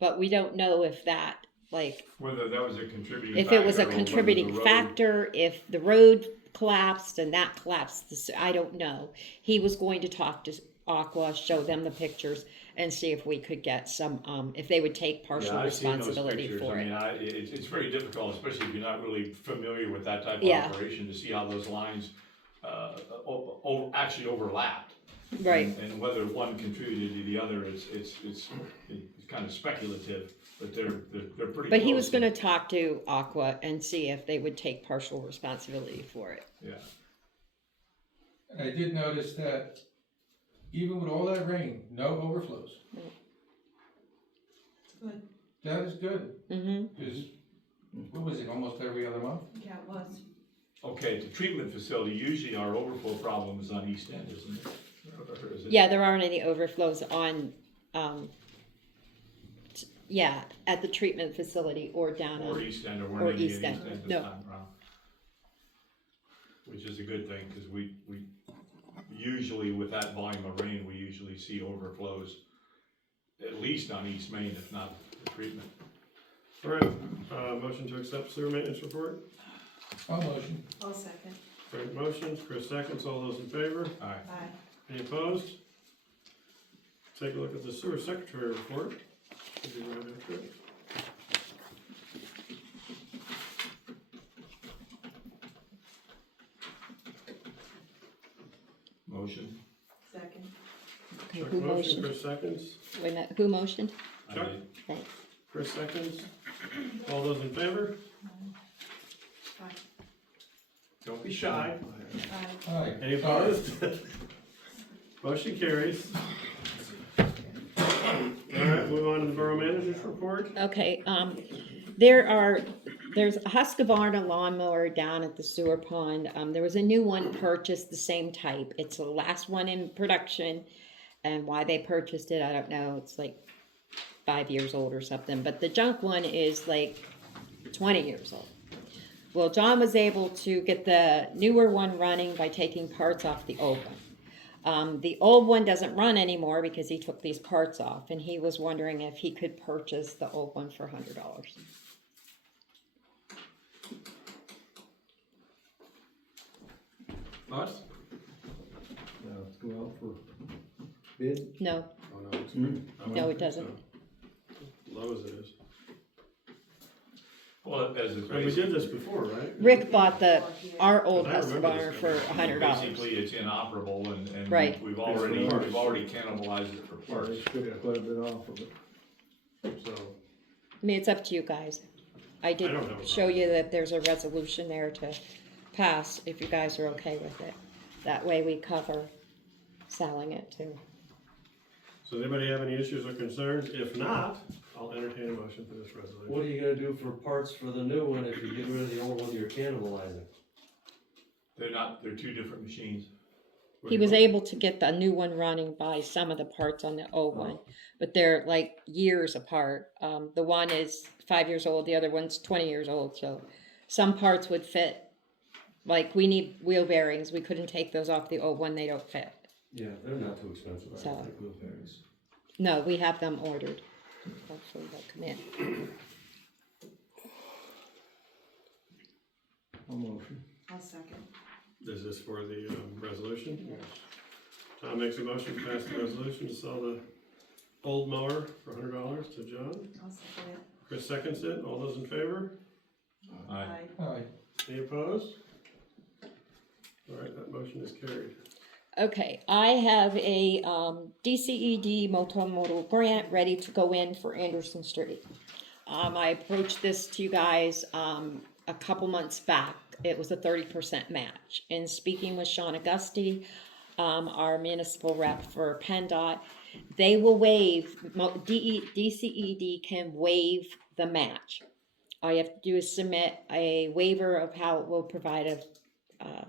but we don't know if that, like, whether that was a contributing if factor. it was a contributing factor, if the road collapsed and that collapsed, I don't know. He was going to talk to Aqua, show them the pictures, and see if we could get some, if they would take partial responsibility for it. I mean, it's very difficult, especially if you're not really familiar with that type of operation, to see how those lines actually overlapped. Right. And whether one contributed to the other, it's kind of speculative, but they're pretty. But he close. was going to talk to Aqua and see if they would take partial responsibility for it. Yeah. And I did notice that even with all that rain, no overflows. Good. That is good. Mm-hmm. Because, what was it, almost every other month? Yeah, it was. Okay, the treatment facility, usually our overflow problem is on East End, isn't it? Or is it? Yeah, there aren't any overflows on, at the treatment facility or down Or on, East End, or or we're in East East End End. this No. time around. Which is a good thing, because we usually, with that volume of rain, we usually see overflows, at least on East Main, if not the treatment. All right, motion to accept sewer maintenance report. I'll motion. I'll second. Frank motions, Chris seconds, all those in favor? Aye. Aye. Any opposed? Take a look at the sewer secretary report. Should be right after it. Motion. Second. Okay, Chuck who motion, motioned? Chris seconds. Wait a minute, who motioned? I Chuck? did. Thanks. Chris seconds. All those in favor? Aye. Don't be shy. Aye. Aye. Any opposed? Motion carries. All right, move on to the borough manager's report. Okay, there's a Husqvarna lawnmower down at the sewer pond. There was a new one purchased, the same type. It's the last one in production, and why they purchased it, I don't know. It's like 5 years old or something, but the junk one is like 20 years old. Well, John was able to get the newer one running by taking parts off the old one. The old one doesn't run anymore because he took these parts off, and he was wondering if he could purchase the old one for $100. Thoughts? Go out for bid? No, Oh, no, it's no, it doesn't. low as it is. Well, as it's And we did this before, right? Rick bought our old I remember Husqvarna this for conversation. $100. basically, it's inoperable, and Right. we've already cannibalized it for Yeah, parts. they took quite a bit off of it. So, I mean, it's up to you guys. I did I don't have a show you that there's a resolution there to pass if you guys are okay with it. That way we cover selling it too. so does anybody have any issues or concerns? If not, I'll entertain a motion for this resolution. What are you gonna do for parts for the new one if you get rid of the old one you're cannibalizing? They're two different machines. He was able to get the new one running by some of the parts on the old one, but they're like years apart. The one is 5 years old, the other one's 20 years old, so some parts would fit. Like, we need wheel bearings, we couldn't take those off the old one, they don't fit. Yeah, they're not too expensive, I So- don't think, wheel bearings. No, we have them ordered. Hopefully they'll come in. I'll motion. I'll second. Is this for the, resolution? Yes. Tom makes a motion to pass the resolution to sell the old mower for $100 to John. I'll second it. Chris seconds it. All those in favor? Aye. Aye. Any opposed? All right, that motion is carried. Okay, I have a DCED multimodal grant ready to go in for Anderson Street. I approached this to you guys a couple months back. It was a 30% match. In speaking with Sean Augusti, our municipal rep for PennDOT, they will waive, DCED can waive the match. All you have to do is submit a waiver of how it will provide a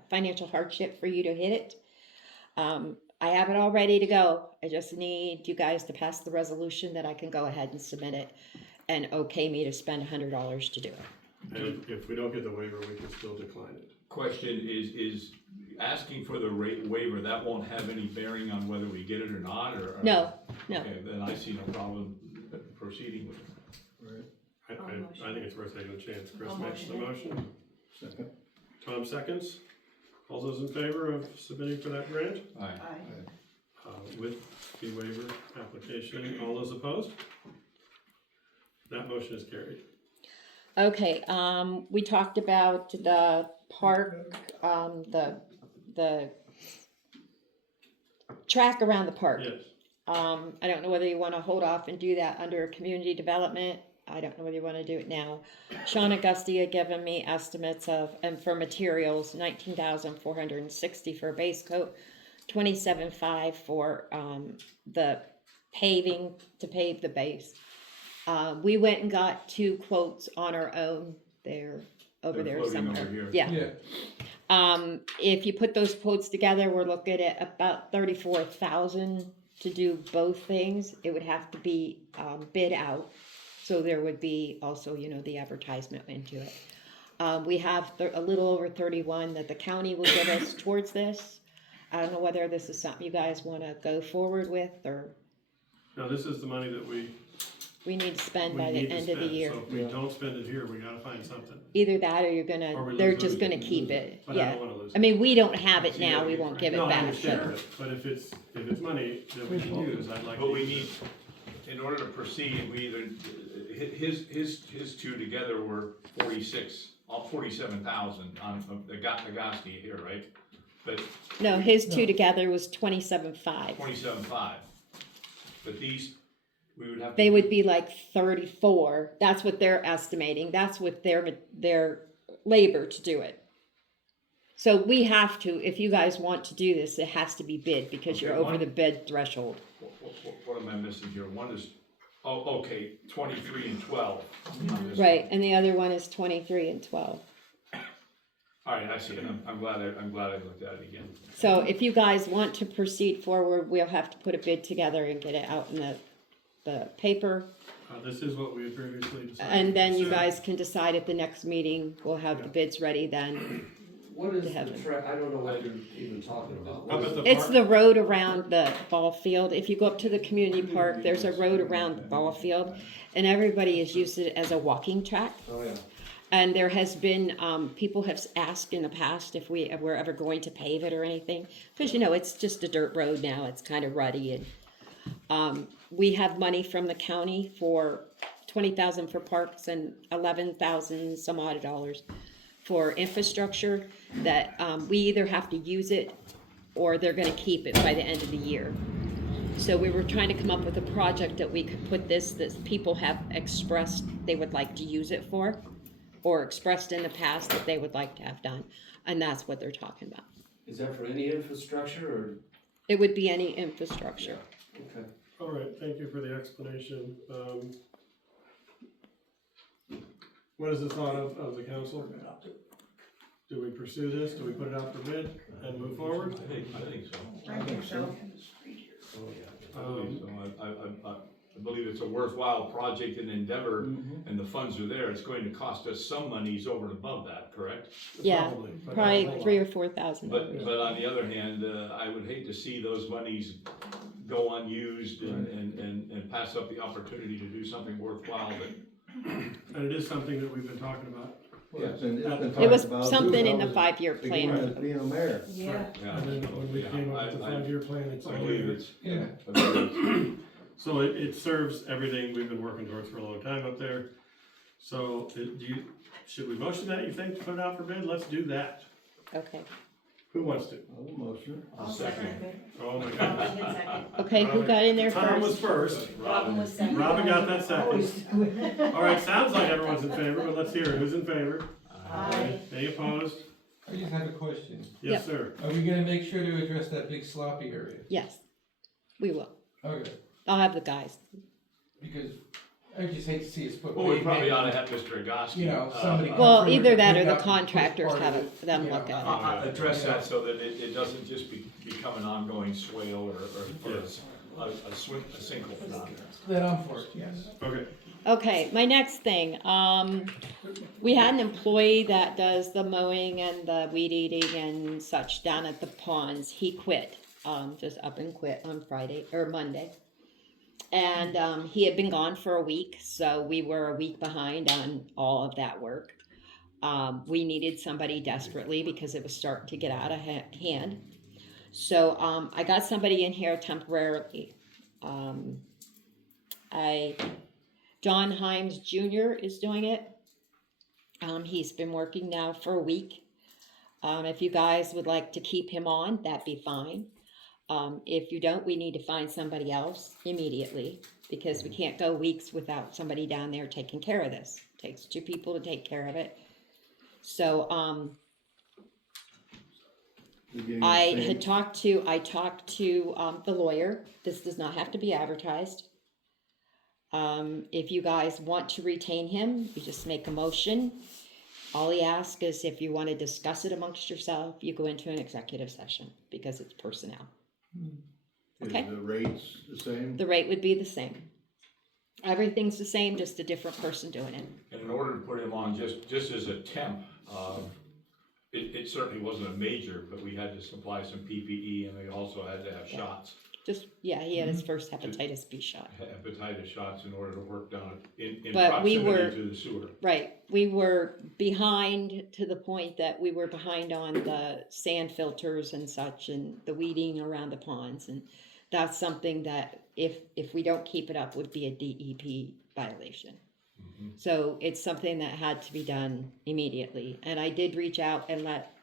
financial hardship for you to hit it. I have it all ready to go. I just need you guys to pass the resolution that I can go ahead and submit it and okay me to spend $100 to do it. And if we don't get the waiver, we can still decline it. Question is asking for the waiver, that won't have any bearing on whether we get it or not, or? No. Okay, then I see no problem proceeding with it. Right. I think it's worth taking a chance. Chris I'll makes the motion motion. Second. Tom seconds. All those in favor of submitting for that grant? Aye. Aye. With the waiver application, all those opposed? That motion is carried. Okay, we talked about the park, the track around the park. Yes. I don't know whether you wanna hold off and do that under community development. I don't know whether you wanna do it now. Sean Augusti had given me estimates of, and for materials, 19,460 for a base coat, 27,500 for, the paving, to pave the base. We went and got 2 quotes on our own. They're over They're there floating somewhere. over here. Yeah. If you put those quotes together, we're looking at about 34,000 to do both things. It would have to be bid out, so there would be also, the advertisement into it. We have a little over 31 that the county will give us towards this. I don't know whether this is something you guys want to go forward with, or Now, this is the money that we need to spend by the need to end of the spend. year. So if we don't spend it here, we gotta find something. Either that, or Or we they're lose just it. gonna keep it. But I Yeah. don't wanna lose I it. mean, we don't have it See, now. that We would be won't great. give it No, I back. understand, So but if it's money that we can use, I'd like to. But we need, in order to proceed, we either, his two together were 47,000 on the Agasti here, right? But no, his two together was 27,500. 27.5. But these, we would have. to They do- would be like 34. That's what they're estimating. That's with their labor to do it. So we have to, if you guys want to do this, it has to be bid because you're Okay, over one- the bid threshold. What am I missing here? One is, okay, 23 and 12. on this Right, one. and the other one is 23 and 12. All right, I see it. I'm glad I looked at it again. So if you guys want to proceed forward, we'll have to put a bid together and get it out in the paper. This is what we had previously decided. And then you guys can decide at the next meeting. We'll have the bids ready then. What is To have the them. track, I don't know what you're even talking about. How What is about it? the It's park? the road around the ball field. If you go up to the community park, there's a road around the ball field, and everybody has used it as a walking track. Oh, yeah. And there has been, people have asked in the past if we were ever going to pave it or anything, because it's just a dirt road now. It's kind of ruddy, and we have money from the county for 20,000 for parks and 11,000 some odd dollars for infrastructure that we either have to use it or they're gonna keep it by the end of the year. So we were trying to come up with a project that we could put that people have expressed they would like to use it for, or expressed in the past that they would like to have done, and that's what they're talking about. Is that for any infrastructure or? It would be any infrastructure. Okay. All right, thank you for the explanation. What is the thought of the council? Do we pursue this? Do we put it out for bid and move forward? I think so. I think so. I believe so. I believe it's a worthwhile project and endeavor, and the funds are there. It's going to cost us some monies over and above that, correct? Yeah, Probably, but not a probably whole lot. $3,000 or $4,000. But on the other hand, I would hate to see those monies go unused and pass up the opportunity to do something worthwhile that. And it is something that we've been talking about. Well, it's been It was talked about, something too, in the when 5-year beginning plan. of being a mayor. Yeah. Yeah. And then when we Yeah, came up with the I 5-year plan, it's I all believe here. it's. Yeah. I believe it's- So it serves everything we've been working towards for a long time up there. So should we motion that, you think, to put it out for bid? Let's do that. Okay. Who wants to? I'll motion. I'll second. Oh my goodness. Okay, who got in there Tom was first? first. Robin was second. Robin got that second. All right, sounds like everyone's in favor, but let's hear it. Who's in favor? Aye. Any opposed? I just have a question. Yes, sir. Are we gonna make sure to address that big sloppy area? Yes, we will. Okay, I'll have the guys. because I just hate to see us put. Well, we pavement- probably ought to have Mr. Agosti. You know, somebody. come Well, forward either and that or pick the up contractors part of have it, them you look know. at it. Address that so that it doesn't just become an ongoing swale or Yes. a sinkhole. Then I'm for it, yes. Okay. Okay, my next thing, we had an employee that does the mowing and the weed eating and such down at the ponds. He quit, just up and quit on Friday or Monday. And he had been gone for a week, so we were a week behind on all of that work. We needed somebody desperately because it was starting to get out of hand. So I got somebody in here temporarily. John Himes Jr. is doing it. He's been working now for a week. If you guys would like to keep him on, that'd be fine. If you don't, we need to find somebody else immediately because we can't go weeks without somebody down there taking care of this. It takes 2 people to take care of it. So I talked to the lawyer. This does not have to be advertised. If you guys want to retain him, you just make a motion. All he asks is if you want to discuss it amongst yourself, you go into an executive session because it's personnel. Okay. Is the rates the same? The rate would be the same. Everything's the same, just a different person doing it. And in order to put him on just as a temp, it certainly wasn't a major, but we had to supply some PPE and we also had to have shots. Just, yeah, he had his first hepatitis B shot. Hepatitis shots in order to work down in But we were- proximity to the sewer. Right, we were behind to the point that we were behind on the sand filters and such and the weeding around the ponds. And that's something that if we don't keep it up would be a DEP violation. So it's something that had to be done immediately. And I did reach out and let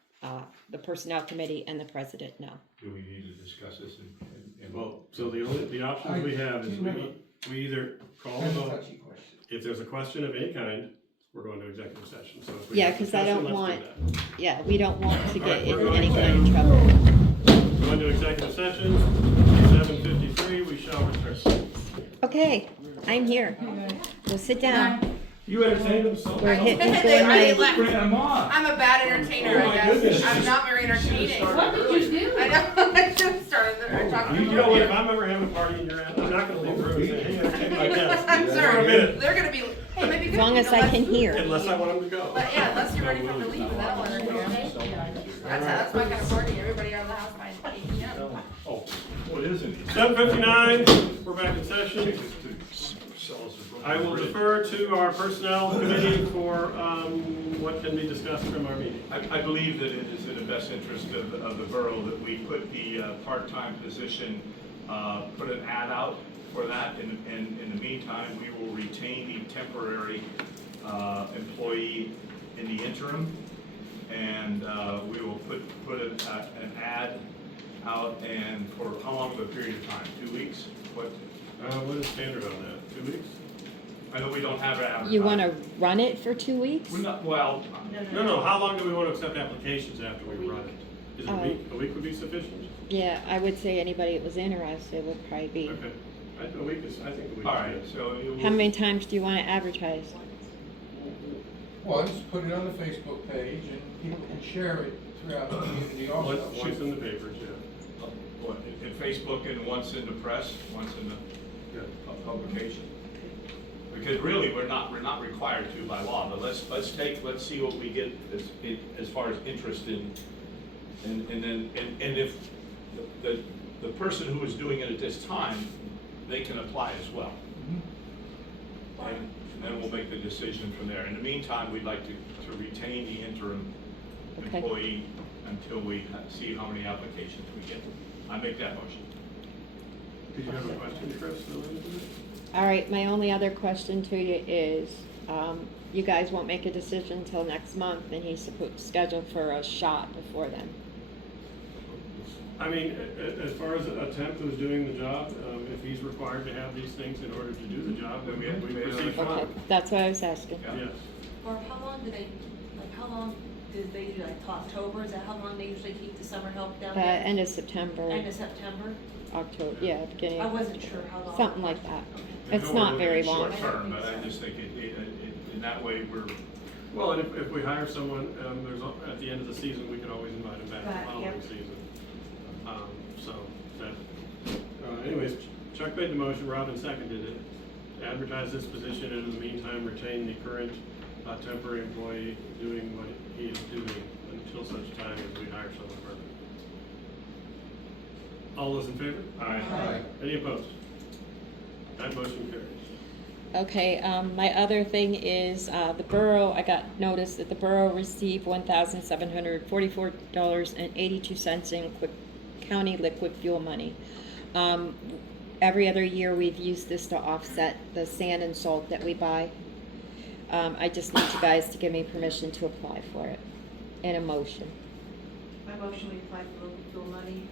the personnel committee and the president know. Do we need to discuss this in Well, so the options we have is we either call a That's a vote. touchy question. If there's a question of any kind, we're going to executive session. So if we Yeah, have 'cause I discussion, don't let's do want- that. Yeah, we don't want to All get right, we're in going any to- kind of trouble. Going to executive session, 7:53, we shall return. Okay, I'm here. We'll sit down. You entertained them so We're well. hitting I good night. left. Bring them on. I'm a bad entertainer, Oh I my guess. goodness. I'm not very entertaining. What did you do? I know, I should have started there, talking You know what, if I'm ever having a party in your house, I'm not gonna leave the room and say, hey, entertain my guests. I'm For a sorry, minute, they're gonna be, hey, maybe good. As long as I can hear. unless I want them to go. But yeah, unless you're ready for them to leave, and then I'll entertain. That's my kind of party, everybody out of the house by 8 p.m. Oh, what is it? 7:59, we're back in session. I will defer to our personnel committee for what can be discussed from our meeting. I believe that it is in the best interest of the borough that we put the part-time position, put an ad out for that. In the meantime, we will retain the temporary employee in the interim. And we will put an ad out, and for how long of a period of time? 2 weeks? What is standard on that? 2 weeks? I know we don't have it advertised. You want to run it for 2 weeks? We're not, well, No, how long do we want to accept applications after we run it? Is it a week? A week would be sufficient? Yeah, I would say anybody that was interested would probably be. Okay. I think a week is all right, good. so. How many times do you want to advertise? once, put it on the Facebook page, and people can share it throughout the community also. Once in the papers, yeah. What, in Facebook and once in the press, once in the Yeah. publication? Because really, we're not required to by law, but let's see what we get as far as interest in, and if the person who is doing it at this time, they can apply as well. And then we'll make the decision from there. In the meantime, we'd like to retain the interim Okay. employee until we see how many applications we get. I make that motion. Did you have a question, Chris, related to this? All right, my only other question to you is, you guys won't make a decision until next month, and he's scheduled for a shot before then. I mean, as far as a temp who's doing the job, if he's required to have these things in order to do the job, then we proceed Okay, forward. that's what I was asking. Yes. Or how long do they do, like, till October? Is that how long they usually keep the summer help down there? End of September, End of September? October, yeah, beginning, I wasn't sure how long. something like that. I It's know not we're very looking long. at Short term, but I just think in that way, we're, Well, and if we hire someone, at the end of the season, we could always invite him back the Right, following yep. season. So that, anyways, Chuck made the motion, Robin seconded it. Advertise this position and in the meantime, retain the current temporary employee doing what he is doing until such time as we hire someone permanent. All those in favor? Aye. Any opposed? That motion carries. Okay, my other thing is, the borough, I got notice that the borough received $1,744.82 in county liquid fuel money. Every other year, we've used this to offset the sand and salt that we buy. I just need you guys to give me permission to apply for it in a motion. My motion, we apply for local fuel money.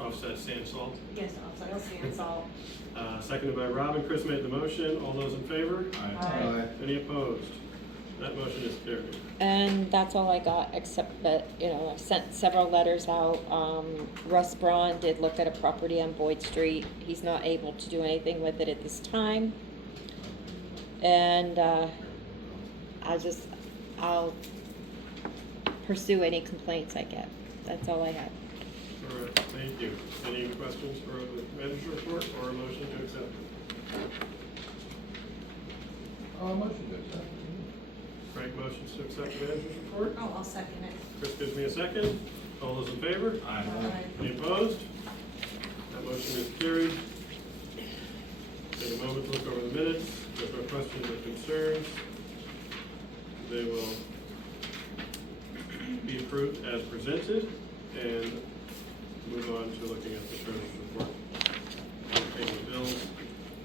Offset sand salt. Yes, offset sand, salt. Seconded by Robin. Chris made the motion. All those in favor? Aye. Any opposed? That motion is carried. And that's all I got, except that, I've sent several letters out. Russ Braun did look at a property on Boyd Street. He's not able to do anything with it at this time. And, I'll pursue any complaints I get. That's all I have. All right, thank you. Any questions for the manager's report or a motion to accept? Motion to accept. Frank motions to accept the manager's report. Oh, I'll second it. Chris gives me a second. All those in favor? Aye. Any opposed? That motion is carried. Take a moment to look over the minutes. If there are no questions or concerns, they will be approved as presented and move on to looking at the treasurer's report. Paying the bills.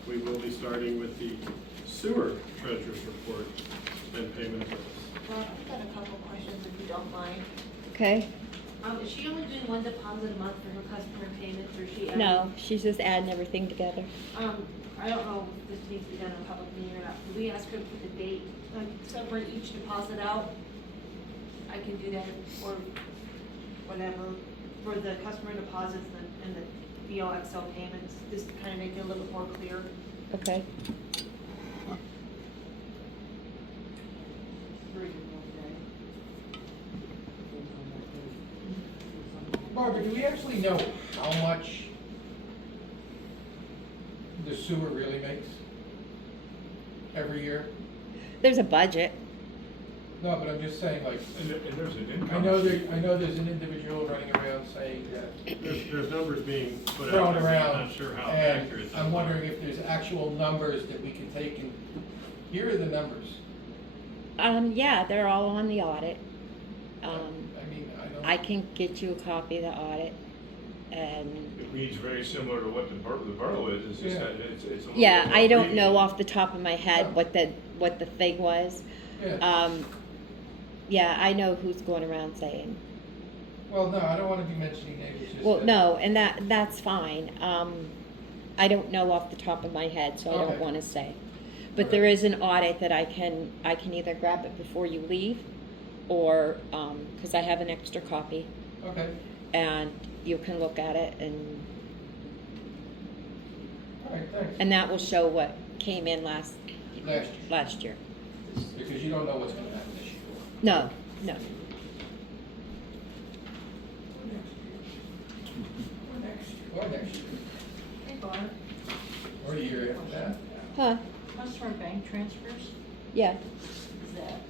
We will be starting with the sewer treasurer's report and payment of bills. Well, I've got a couple questions if you don't mind. Okay? Is she only doing one deposit a month for her customer payments, or is she? No, she's just adding everything together. I don't know if this needs to be done in a public meeting or not. Do we ask her to put the date, like, separate each deposit out? I can do that, or whatever, for the customer deposits and the BOXL payments, just to kind of make it a little bit more clear. Okay? Barbara, do we actually know how much the sewer really makes every year? There's a budget. No, but I'm just saying, like, And there's an I income. know there's an individual running around saying that There's numbers being put out. thrown there, around, I'm not sure how and accurate. I'm wondering if there's actual numbers that we can take and, here are the numbers. Yeah, they're all on the audit. I mean, I can get you a copy of the audit, and, It reads very similar to what the borough is, it's just Yeah. that it's a little. yeah, more I don't know abbreviated. off the top of my head what the thing was. Yeah, Yeah, I know who's going around saying. well, no, I don't wanna be mentioning names, it's just Well, that- no, and that's fine. I don't know off the top of my head, so I don't Okay. wanna say. But there is an audit that I can either grab it before you leave, or, 'cause I have an extra copy, Okay, and you can look at it, and alright, thanks. that will show what came in last Last year. last year. Because you don't know what's gonna happen this year. No, no. Or next year. Hey, Barb, Or the year after that. Huh, customer bank transfers, yeah. is that?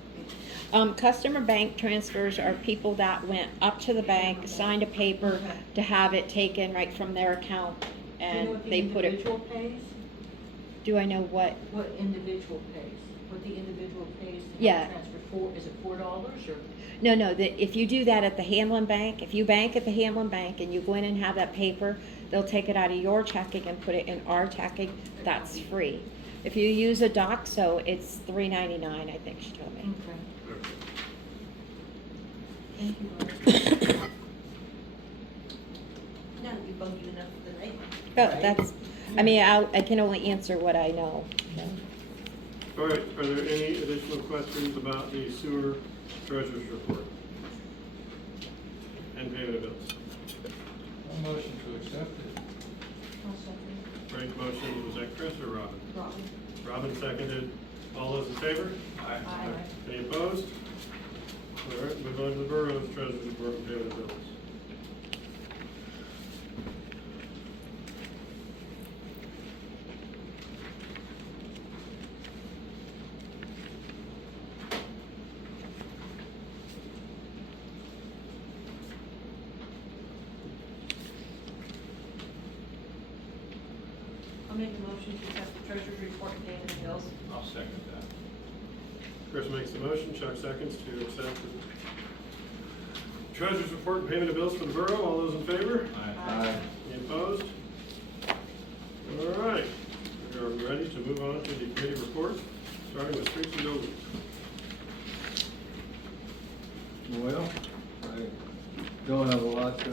Customer bank transfers are people that went up to the bank, signed a paper to have it taken right from their account, Do you know and what the they put it, individual pays? do I know what? What individual pays? What the individual pays to Yeah. have transfer for, is it $4 or? No, if you do that at the Hamlin Bank, if you bank at the Hamlin Bank and you go in and have that paper, they'll take it out of your checking and put it in our checking, that's free. If you use a Doxo, it's $3.99, I think she told me. Okay. Thank you, Barb. Now we bugged you enough for the night. Oh, that's, I mean, I can only answer what I know. All right, are there any additional questions about the sewer treasurer's report? And payment of bills? A motion to accept it. I'll second. Frank motion, was that Chris or Robin? Robin? Robin seconded. All those in favor? Aye. Any opposed? All right, move on to the borough's treasurer's report and payment of bills. I'll make a motion to accept the treasurer's report and payment of bills. I'll second that. Chris makes the motion, Chuck seconds to accept the treasurer's report and payment of bills for the borough. All those in favor? Aye. Any opposed? All right, we are ready to move on to the committee reports, starting with streets and buildings. Well, I don't have a lot to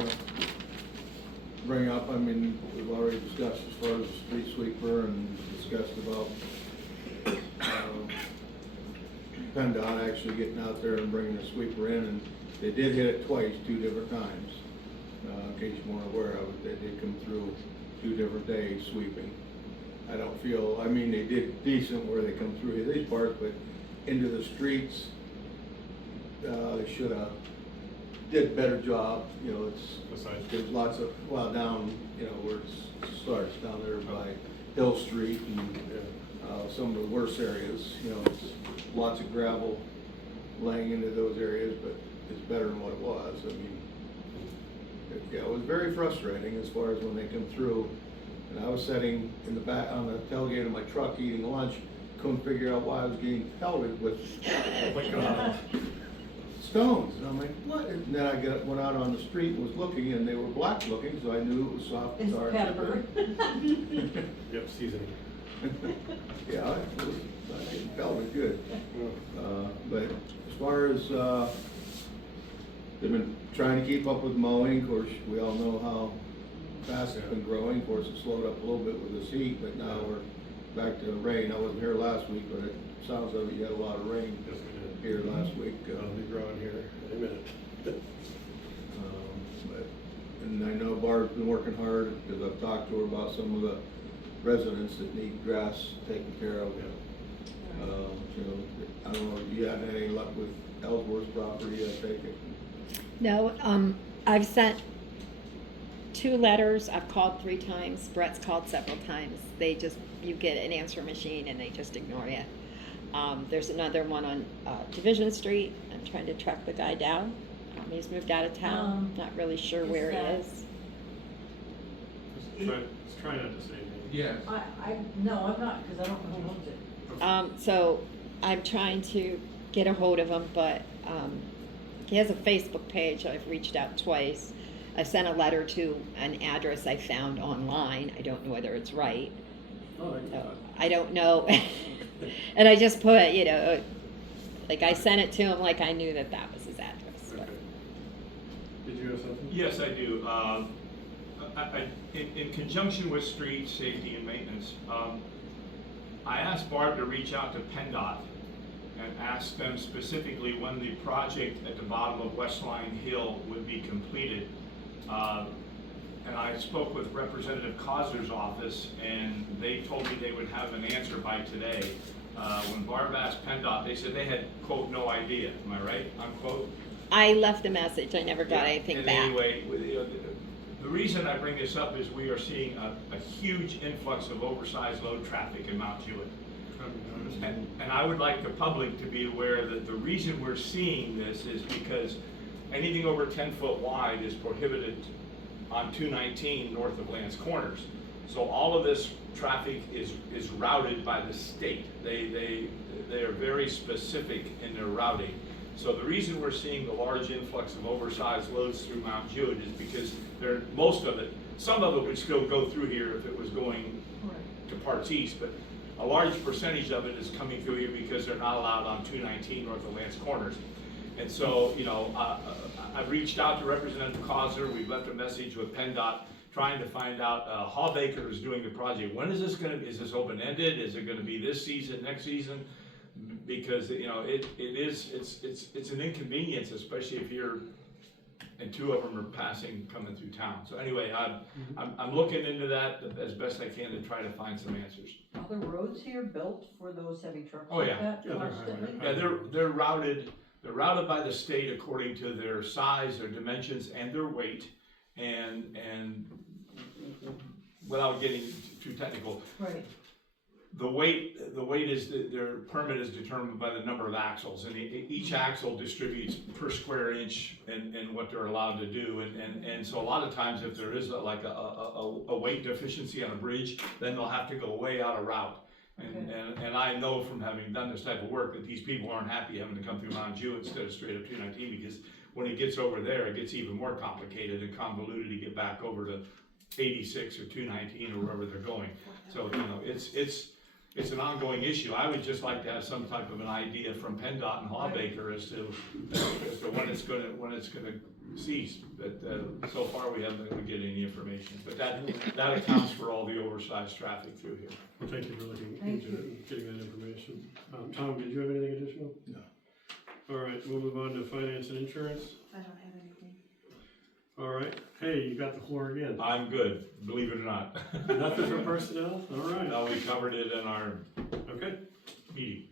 bring up. I mean, we've already discussed as far as the street sweeper and discussed about PennDOT actually getting out there and bringing the sweeper in, and they did hit it twice, 2 different times. In case you weren't aware of it, they did come through 2 different days sweeping. I don't feel, I mean, they did decent where they come through these parts, but into the streets, they should have did a better job. You know, there's lots of, well, down, you know, where it starts down there by Hill Street and some of the worse areas, you know, it's lots of gravel laying into those areas, but it's better than what it was. I mean, it was very frustrating as far as when they come through. And I was sitting in the back on the tailgate of my truck eating lunch, couldn't figure out why I was getting pelted with stones. And I'm like, what? And then I went out on the street and was looking, and they were black looking, so I knew it was soft. It's pepper. Yep, seasoning. Yeah, I getting pelted good. But as far as, they've been trying to keep up with mowing. Of course, we all know how fast it's been growing. Of course, it slowed up a little bit with this heat, but now we're back to rain. I wasn't here last week, but it sounds like you had a lot of rain Yes, we did. here last week. I'll be growing here in a minute. And I know Barb's been working hard, because I've talked to her about some of the residents that need grass taken care of. You know, I don't know, if you had any luck with Ellsworth's property, I take it? No, I've sent 2 letters, I've called 3 times, Brett's called several times. They just, you get an answer machine and they just ignore you. There's another one on Division Street, I'm trying to track the guy down. He's moved out of town, not really sure where he is. Let's try not to say anything. Yes. No, I'm not, because I don't know who owns it. So I'm trying to get a hold of him, but he has a Facebook page. I've reached out twice. I sent a letter to an address I found online. I don't know whether it's right. Oh, I don't know. And I just put, you know, like I sent it to him like I knew that that was his address. Okay. Did you have something? Yes, I do. In conjunction with street safety and maintenance, I asked Barb to reach out to PennDOT and ask them specifically when the project at the bottom of West Line Hill would be completed. And I spoke with Representative Causer's office, and they told me they would have an answer by today. when Barb asked PennDOT, they said they had, quote, no idea, am I right, unquote? I left a message, I never got anything And back. anyway, the reason I bring this up is we are seeing a huge influx of oversized load traffic in Mount Jewett. And I would like the public to be aware that the reason we're seeing this is because anything over 10 foot wide is prohibited on 219 north of Lance Corners. So all of this traffic is routed by the state. They are very specific in their routing. So the reason we're seeing the large influx of oversized loads through Mount Jewett is because most of it, some of it would still go through here if it was going to parts east, but a large percentage of it is coming through here because they're not allowed on 219 north of Lance Corners. And so, you know, I've reached out to Representative Causer. We've left a message with PennDOT trying to find out, Hawbaker is doing the project. When is this is this open-ended? Is it gonna be this season, next season? Because, you know, it's an inconvenience, especially if you're, and two of them are coming through town. So anyway, I'm looking into that as best I can to try to find some answers. Are the roads here built for those heavy trucks Oh, like yeah. that Yeah, they're constantly? highway. Yeah, they're routed by the state according to their size, their dimensions, and their weight, and without getting too technical, Right. the weight is, their permit is determined by the number of axles, and each axle distributes per square inch and what they're allowed to do, and so a lot of times if there is a weight deficiency on a bridge, then they'll have to go way out of route. And I know from having done this type of work that these people aren't happy having to come through Mount Jewett instead of straight up 219, because when it gets over there, it gets even more complicated and convoluted to get back over to 86 or 219 or wherever they're going. So, you know, it's an ongoing issue. I would just like to have some type of an idea from PennDOT and Hawbaker as to when it's gonna cease. But so far we haven't been able to get any information. But that accounts for all the oversized traffic through here. Well, thank you for looking Thank into it and getting that information. Tom, did you have anything additional? No. All right, we'll move on to finance and insurance. I don't have anything. All right, hey, you got the floor again. I'm good, believe it or not. Nothing for personnel? All right. No, we covered it in our Okay. meeting.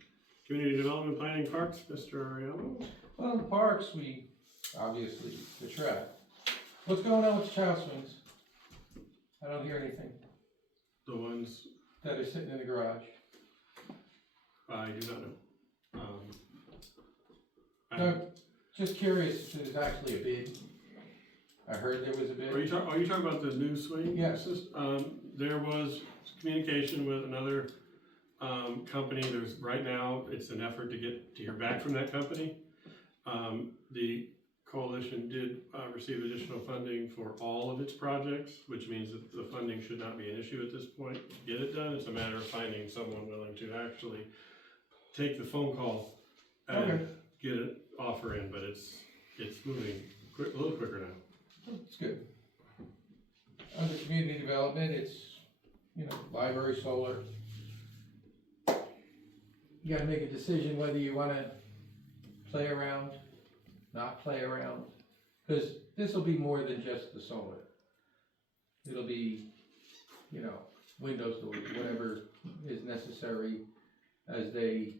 Community Development Planning Parks, Mr. Ariano? Well, the parks, we, obviously, the track. What's going on with the child swings? I don't hear anything. The ones That are sitting in the garage. I do not know. No, just curious if there's actually a bid. I heard there was a bid. Are you talking about the new swing? Yes. There was communication with another, company. Right now, it's an effort to hear back from that company. The coalition did, receive additional funding for all of its projects, which means that the funding should not be an issue at this point to get it done. It's a matter of finding someone willing to actually take the phone call and get an offer in, but it's moving a little quicker now. It's good. Under community development, it's, you know, library solar. You gotta make a decision whether you wanna play around, not play around, because this will be more than just the solar. It'll be, you know, windows, doors, whatever is necessary as they.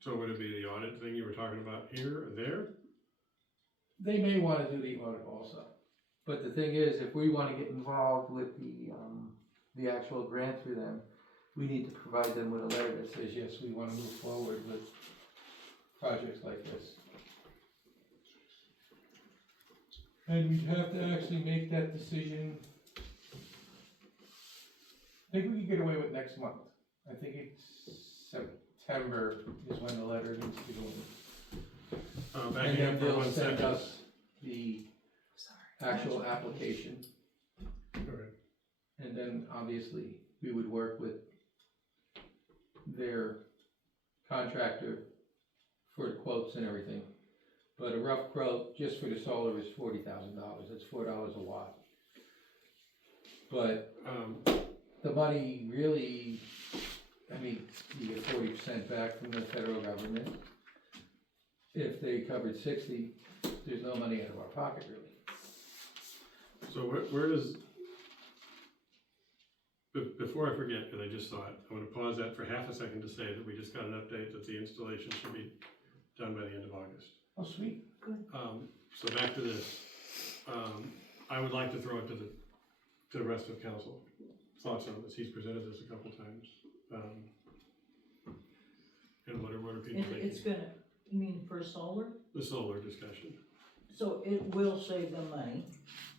So would it be the audit thing you were talking about here or there? They may wanna do the audit also. But the thing is, if we wanna get involved with the actual grant through them, we need to provide them with a letter that says, yes, we wanna move forward with projects like this. And we'd have to actually make that decision. I think we could get away with next month. I think it's September is when the letter needs to go in. Back And in then for they'll 1 send second. us the actual application. Okay. And then obviously, we would work with their contractor for the quotes and everything. But a rough quote, just for the solar is $40,000, that's $4 a watt. But, the money really, I mean, you get 40% back from the federal government. If they covered 60, there's no money out of our pocket really. So where does Before I forget, because I just saw it, I want to pause that for half a second to say that we just got an update that the installation should be done by the end of August. Oh, sweet. So back to this, I would like to throw it to the rest of council. Thoughts on this, he's presented this a couple times. And what are people thinking? It's gonna, you mean for solar? The solar discussion. So it will save them money,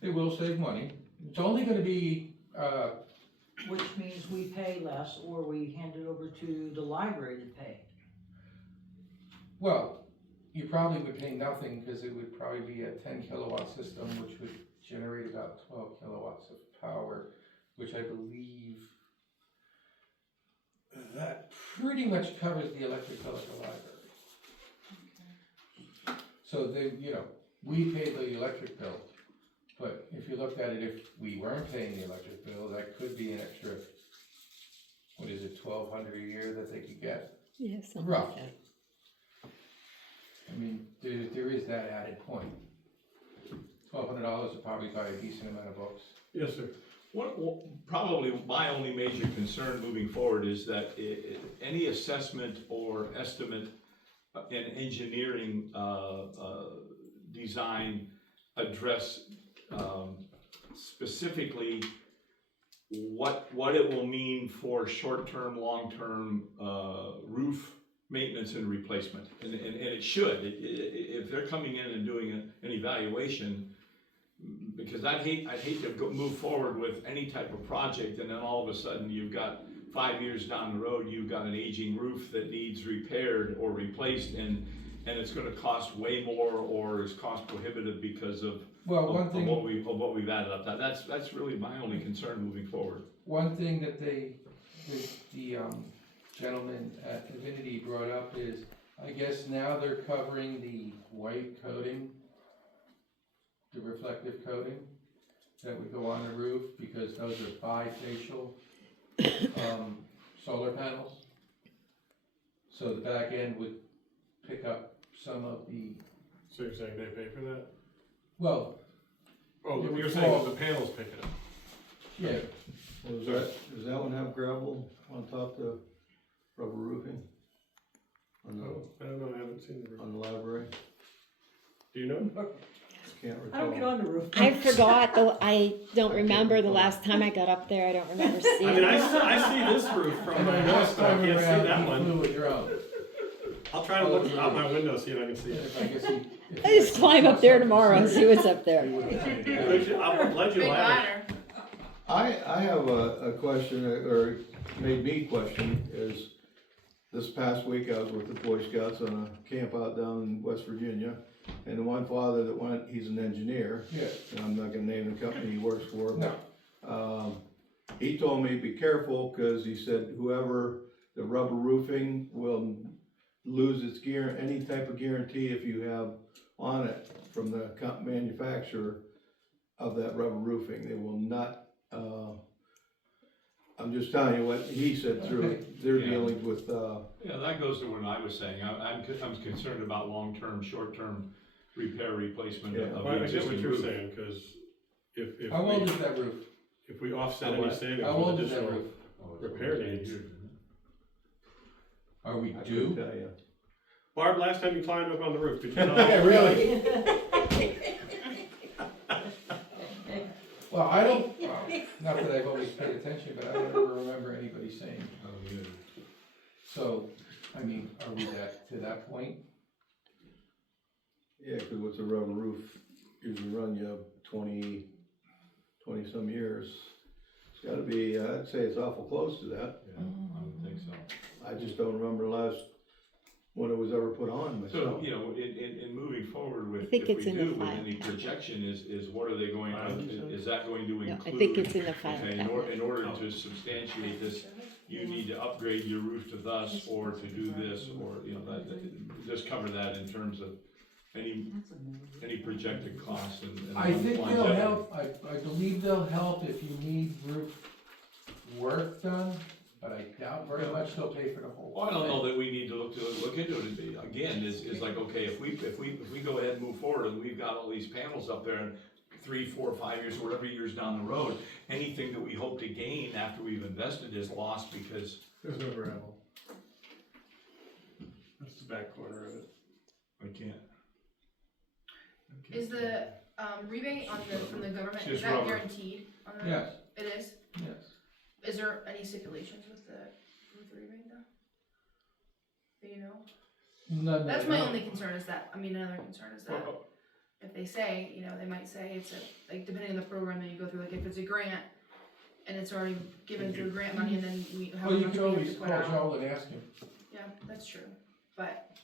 It will save money. It's only gonna be, which means we pay less or we hand it over to the library to pay. well, you probably would pay nothing, because it would probably be a 10 kilowatt system, which would generate about 12 kilowatts of power, which I believe that pretty much covers the electric bill at the library. So they, we pay the electric bill, but if you looked at it, if we weren't paying the electric bill, that could be an extra, what is it, 1,200 a year that they could get? Yeah, something Rough. like that. I mean, there is that added point. $1,200 would probably buy a decent amount of books. Yes, sir. Probably my only major concern moving forward is that any assessment or estimate and engineering design address specifically what it will mean for short-term, long-term roof maintenance and replacement, and it should. If they're coming in and doing an evaluation, because I'd hate to move forward with any type of project and then all of a sudden you've got 5 years down the road, you've got an aging roof that needs repaired or replaced, and it's gonna cost way more or is cost prohibitive because of what we've added up. That's really my only concern moving forward. One thing that the gentleman at Divinity brought up is, I guess now they're covering the white coating, the reflective coating that would go on the roof, because those are bifacial solar panels. So the back end would pick up some of the. So you're saying they pay for that? Well. Oh, you're saying the panels pick it up? Yeah. Does that one have gravel on top of rubber roofing? I don't know, I haven't seen the roof. On the library? Do you know? Can't I don't get recall. on the roof. I forgot, though, I don't remember the last time I got up there, I don't remember seeing I mean, it. I see this roof from my house, but I can't see that one. Flew a drone. I'll try to look out my window, see if I can see it. I just climb up there tomorrow and see what's up there. I'll let you Big laugh. ladder. I have a question, or made me question, is this past week I was with the Boy Scouts on a camp out down in West Virginia, and the one father that went, he's an engineer. Yeah. And I'm not gonna name the company he works for. No. He told me be careful, cause he said whoever, the rubber roofing will lose its any type of guarantee if you have on it from the manufacturer of that rubber roofing. They will not, I'm just telling you what he said through their dealings with, Yeah, that goes to what I was saying. I'm concerned about long-term, short-term repair, replacement of I the get what existing you're roof. saying, cause if How old is that roof? if we offset any savings How with old is that additional roof? repair needs. Are we I couldn't due? tell you. Barb, last time you climbed up on the roof, did you know? Yeah, really? Well, I don't, not that I've always paid attention, but I don't ever remember anybody saying. So, I mean, are we to that point? Yeah, cause what's a rubber roof usually run you 20 some years. It's gotta be, I'd say it's awful close to that. Yeah, I would think so. I just don't remember when it was ever put on So, myself. in moving forward with, I think if it's we in the do, with file any projection is what are they going, is that going to No, include? I think it's in the file Okay, cabinet. in order to substantiate this, you need to upgrade your roof to thus, or to do this, or, just cover that in terms of any projected costs and. I think they'll longevity. help, I believe they'll help if you need roof work done, but I doubt very much they'll pay for the whole. Well, I don't know that we need to look into it, and again, is like, okay, if we go ahead and move forward and we've got all these panels up there and 3, 4, 5 years, or whatever years down the road, anything that we hope to gain after we've invested is lost because. There's no gravel. That's the back corner of it. I can't. Is the, rebate on the, from the government, is Just that rubber. guaranteed on the? Yes, It is? yes. Is there any stipulations with the rebate though? Do you know? None That's that my I know. only concern is that, I mean, another concern is that if they say, you know, they might say it's a, like, depending on the program that you go through, like if it's a grant and it's already given through grant money and then we have Well, a you bunch can of money always to call put out. Joel and ask him. Yeah, that's true, but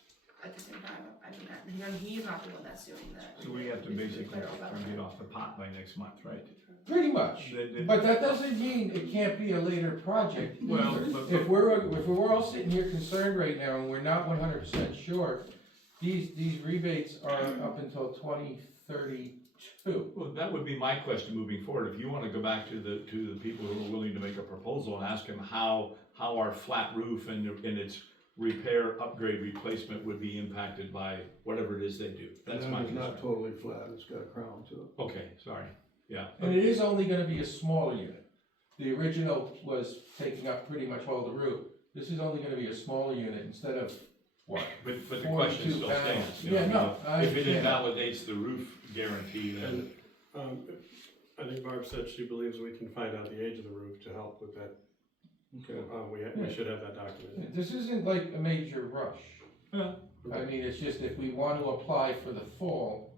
at the same time, I mean, he's not the one that's doing that. So we have to It's the basically federal try to government. get off the pot by next month, right? Pretty much. But that doesn't mean it can't be a later project. Well, either. but- If we're all sitting here concerned right now and we're not 100% sure, these rebates are up until 2032. Well, that would be my question moving forward. If you wanna go back to the people who are willing to make a proposal and ask them how our flat roof and its repair, upgrade, replacement would be impacted by whatever it is they do. That's And my it's concern. not totally flat, it's got a crown to it. Okay, sorry, yeah. And it is only gonna be a smaller unit. The original was taking up pretty much all the roof. This is only gonna be a smaller unit instead of, what? But the question 42 still panels. stands. you know, Yeah, no, I If it understand. invalidates the roof guarantee, then. And, I think Barb said she believes we can find out the age of the roof to help with that. Okay. We should have that documented. This isn't like a major rush. Yeah. I mean, it's just if we want to apply for the fall,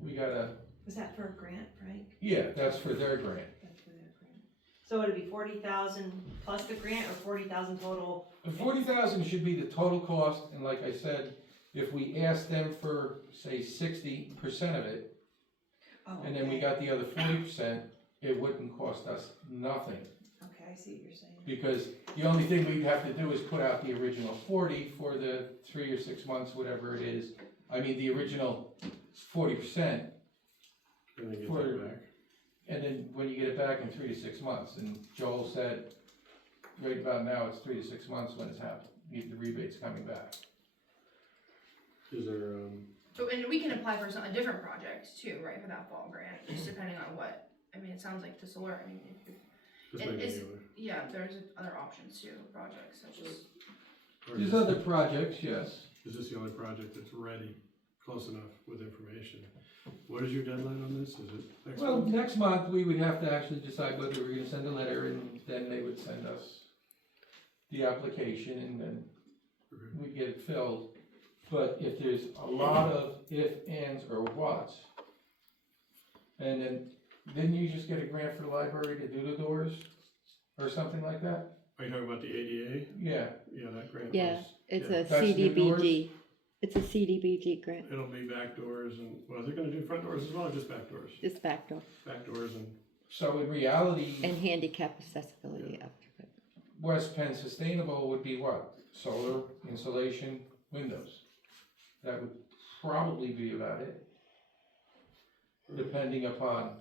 we gotta, Was that for a grant, Frank? yeah, that's for their grant. That's for their grant. So it'd be 40,000 plus the grant or 40,000 total? The 40,000 should be the total cost, and like I said, if we ask them for, say, 60% of it, Oh, and then we okay. got the other 40%, it wouldn't cost us nothing. Okay, I see what you're saying. Because the only thing we'd have to do is put out the original 40 for the 3 or 6 months, whatever it is. I mean, the original 40%, And then get For- that back. and then when you get it back in 3 to 6 months, and Joel said, right about now, it's 3 to 6 months when it's happening, the rebate's coming back. Is there, So, and we can apply for a different project too, right, for that fall grant, just depending on what, I mean, it sounds like the solar, I mean, this It might be is- the other. yeah, there's other options too, projects such as. Or There's is other projects, yes. this the only project that's ready, close enough with information? What is your deadline on this? Is it next Well, month? next month, we would have to actually decide whether we're gonna send a letter, and then they would send us the application, and then Okay. we'd get it filled. But if there's a lot of if, ands, or whats, and then, didn't you just get a grant for the library to do the doors, or something like that? Are you talking about the ADA? Yeah, Yeah, that grant Yeah, was, it's yeah. a That's new CDBG. It's a CDBG grant, it'll be back doors and, well, they're gonna do front doors as well, or just back doors? just back door, Back doors and, so in reality, and handicap accessibility after it. West Penn Sustainable would be what? Solar, insulation, windows. That would probably be about it, depending upon,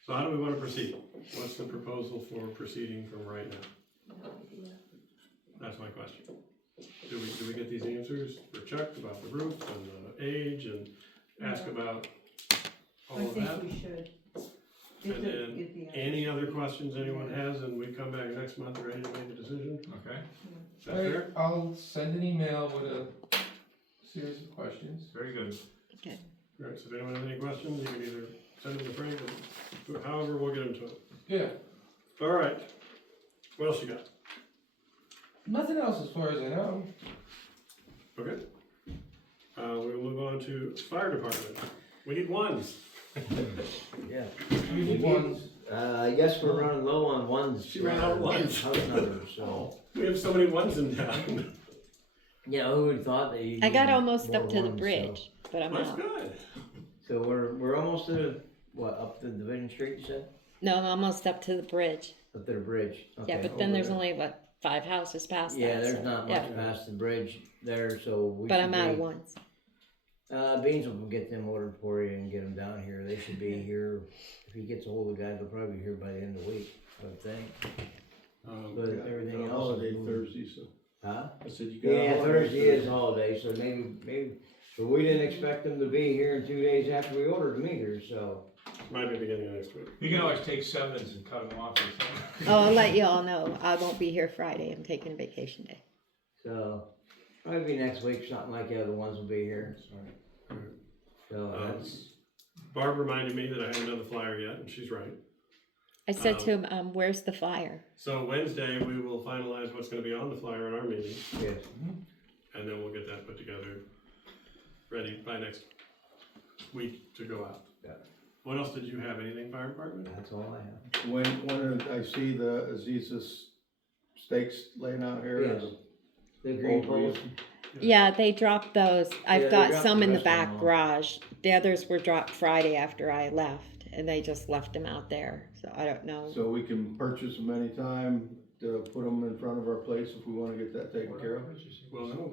so how do we wanna proceed? What's the proposal for proceeding from right now? No idea. That's my question. Do we get these answers for Chuck about the roof and the age and ask about all I of that? think we should. And then any other questions anyone has, and we come back next month ready to make a decision? Okay, Is that fair? I'll send an email with a series of questions. very good. Okay. All right, so if anyone has any questions, you can either send them to Frank, or however, we'll get them to him. Yeah, All right. What else you got? nothing else as far as I know. Okay. We'll move on to fire department. We need ones. Yeah. We need ones. I guess we're running low on ones. She ran out of ones. House numbers, so. We have so many ones in town. Yeah, who would thought that you. I got needed almost more up to the ones, so- bridge, but I'm That's out. good. So we're almost to, what, up to Division Street, you said? No, I'm almost up to the bridge. Up to the bridge, okay. Yeah, but then over there's there. only, what, 5 houses past that? Yeah, there's so, not yeah. much past the bridge there, so we But should I'm out of be- ones. Beans will get them ordered for you and get them down here. They should be here, if he gets a hold of the guys, they'll probably be here by the end of the week, I would think. But everything else. Holiday is moving. Thursday, so. Huh? I said you got. a Yeah, holiday Thursday is holiday, so maybe But we didn't expect them to be here in 2 days after we ordered them either, so. Might be beginning of next week. You can always take 7s and cut them off or something. Oh, I'll let you all know, I won't be here Friday, I'm taking a vacation day. So, probably next week, something like the other ones will be here. So that's, Barb reminded me that I haven't done the flyer yet, and she's right. I said to him, where's the flyer? So Wednesday, we will finalize what's gonna be on the flyer in our meeting, yes. and then we'll get that put together, ready by next week to go out. Yeah. What else did you have? Anything, fire department? That's all I have. When I see the Aziza's stakes laying out here. Yes. The green poles. Yeah, they dropped those, Yeah, I've they got dropped some the in the rest of them back off. garage, the others were dropped Friday after I left, and they just left them out there, so I don't know. So we can purchase them anytime to put them in front of our place if we wanna get that taken care of. Well, no,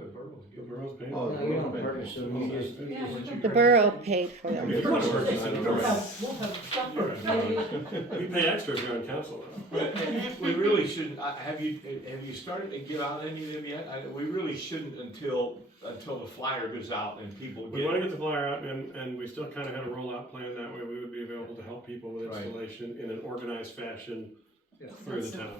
the borough's paying. Oh, No, you don't purchase them, you just. The borough paid for I them. guess that's what I don't know. We'll have supper. We pay extra if you're on council though. But we really shouldn't, have you started to give out any of them yet? We really shouldn't until the flyer goes out and people We get. wanna get the flyer out, and we still kinda had a rollout plan, that way we would be available to help people with Right. installation in an organized fashion through the town.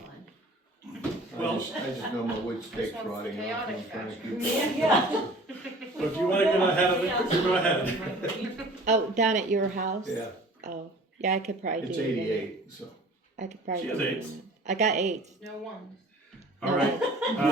I just know my wood stakes This one's rotting the out. chaotic I'm trying to keep Yeah. So if you wanna get ahead of it, you go ahead. Oh, down at your house? Yeah, Oh, yeah, I could probably do it's it. 88, so. I could probably She do has it. 8s. I got 8. No ones. Alright, Can't do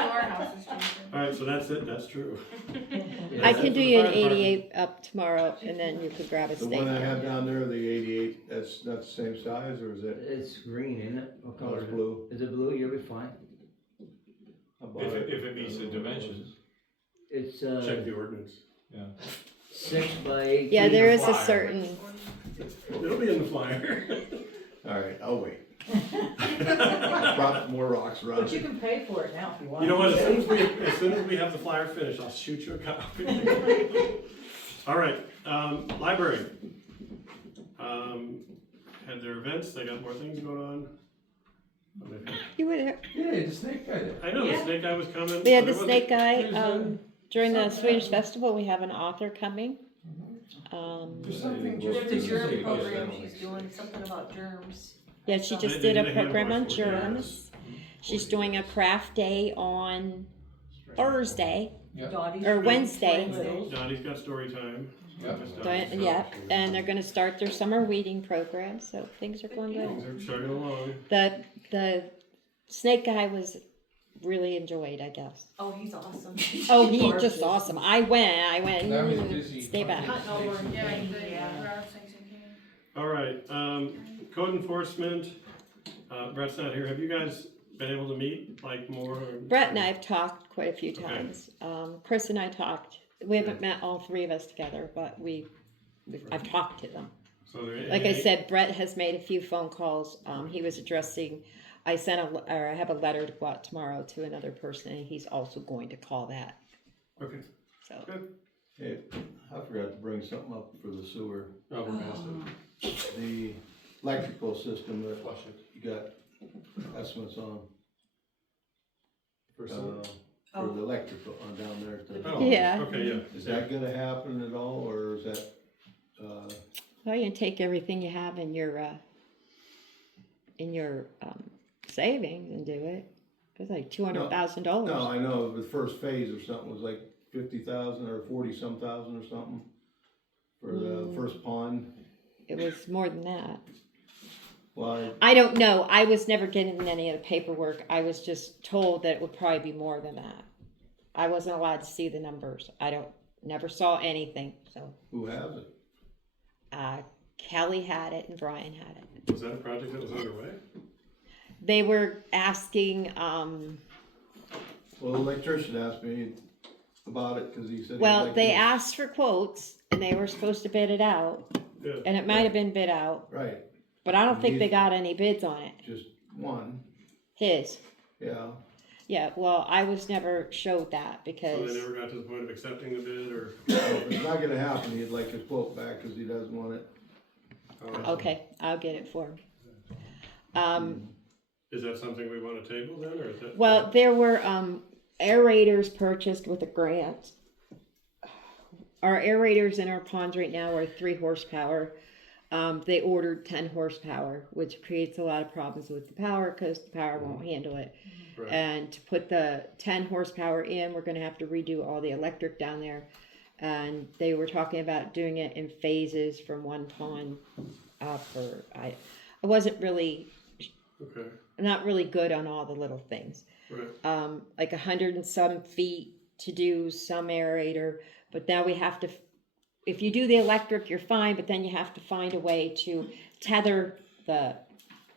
our houses, Jason. alright, so that's it, that's true. I That's can do for the you an fire department. 88 up tomorrow, and then you could grab a The steak. one I have down there, the 88, that's not the same size, or is it? It's green, isn't it? What Oh, color it's is it? blue. Is it blue? You'll be fine. I bought If it meets the dimensions, It's, Check the ordinance. yeah. 6 by 8. Yeah, there is a flyer. certain, It'll be in the flyer. Alright, I'll wait. Drop more rocks around But you it. can pay for it now if you want. You know what, as soon as we have the flyer finished, I'll shoot you a copy. Alright, library. Had their events, they got more things going on. you would, Yeah, the snake guy there. I know, the snake guy was coming. we had There the wasn't- snake guy, there's a- during the something Swedish happened. festival, we have an author coming. There's something There's just. a germ recently- program she's doing, something about germs. Yeah, she just They did a did a hand program on wash for you. germs. She's doing a craft day on Thursday, Yep. Dottie's or doing Wednesday. littles. Johnny's got story time. Yep. Just Donnie's stuff. Yeah, and they're gonna start their summer reading program, so things are going good. Things are chugging along. The snake guy was really enjoyed, I guess. Oh, he's awesome. Oh, he Barb just is- awesome. I went, That was busy. stay back. Hunting over and Yeah, things, the yeah. route things in here. Alright, code enforcement, Brett's not here, have you guys been able to meet, like, more? or- Brett and I have talked quite a few Okay. times. Chris and I talked. We haven't met all 3 of us together, but I've talked to them. So there- Like I said, Brett has made a few phone calls. He was addressing, I have a letter to go out tomorrow to another person, and he's also going to call that. Okay, So, good. Hey, I forgot to bring something up for the sewer. Oh, we're past it. The electrical system that Flush it. you got estimates on. For sewer? For the electrical on down there at the. Oh, Yeah. okay, yeah. Is that gonna happen at all, or is that, well, you can take everything you have in your savings and do it. It's like $200,000. no, I know the first phase or something was like 50,000 or 40-some thousand or something for the first pond. It was more than that. Well, I don't know. I was never getting any of the paperwork. I was just told that it would probably be more than that. I wasn't allowed to see the numbers. Never saw anything. So who has it? Kelly had it and Brian had it. Was that a project that was underway? They were asking, Well, the electrician asked me about it, cause he said. he'd well, like they to- asked for quotes and they were supposed to bid it out. Yeah. And it might have been bid out, Right, but I don't think they got any bids on it. just one, His. yeah. Yeah, well, I was never showed that So because. they never got to the point of accepting the bid, or? Well, if it's not gonna happen, he'd like his quote back, cause he doesn't want it. Okay, I'll get it for him. Is that something we wanna table then, or is that? Well, there were aerators purchased with a grant. our aerators in our ponds right now are 3 horsepower. They ordered 10 horsepower, which creates a lot of problems with the power because the power won't handle it. Right. And to put the 10 horsepower in, we're going to have to redo all the electric down there. And they were talking about doing it in phases from one pond up. Or I wasn't really, Okay, not really good on all the little things. right. Like 100 and some feet to do some aerator, but now we have to. If you do the electric, you're fine, but then you have to find a way to tether the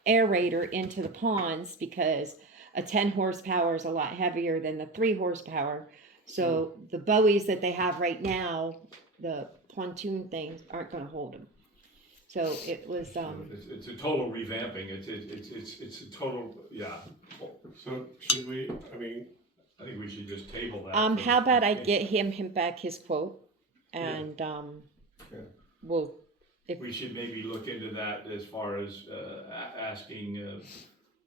aerator into the ponds because a 10 horsepower is a lot heavier than the 3 horsepower. So the buoys that they have right now, the pontoon things, aren't going to hold them. So it was. It's a total revamping, it's a total, yeah. So should we, I mean, I think we should just table that. How about I get him back his quote, and we'll. If We should maybe look into that as far as asking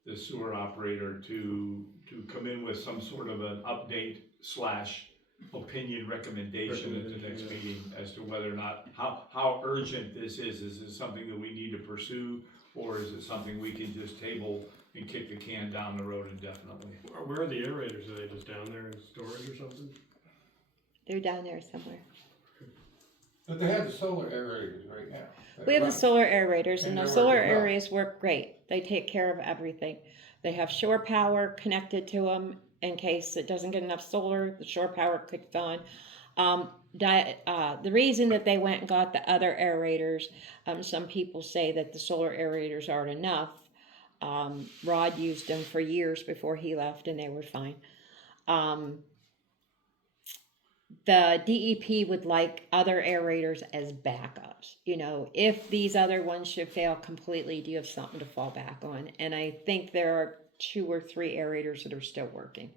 the sewer operator to come in with some sort of an update / opinion recommendation at the next meeting as to whether or not, how urgent this is. Is this something that we need to pursue, or is it something we can just table and kick the can down the road indefinitely? where are the aerators? Are they just down there in storage or something? they're down there somewhere. But they have the solar aerators right now. We have the solar aerators, and And the they're solar working well. aerators work great. They take care of everything. They have shore power connected to them in case it doesn't get enough solar. The shore power kicks on. The reason that they went and got the other aerators, some people say that the solar aerators aren't enough. Rod used them for years before he left, and they were fine. The DEP would like other aerators as backups. You know, if these other ones should fail completely, do you have something to fall back on? And I think there are 2 or 3 aerators that are still working,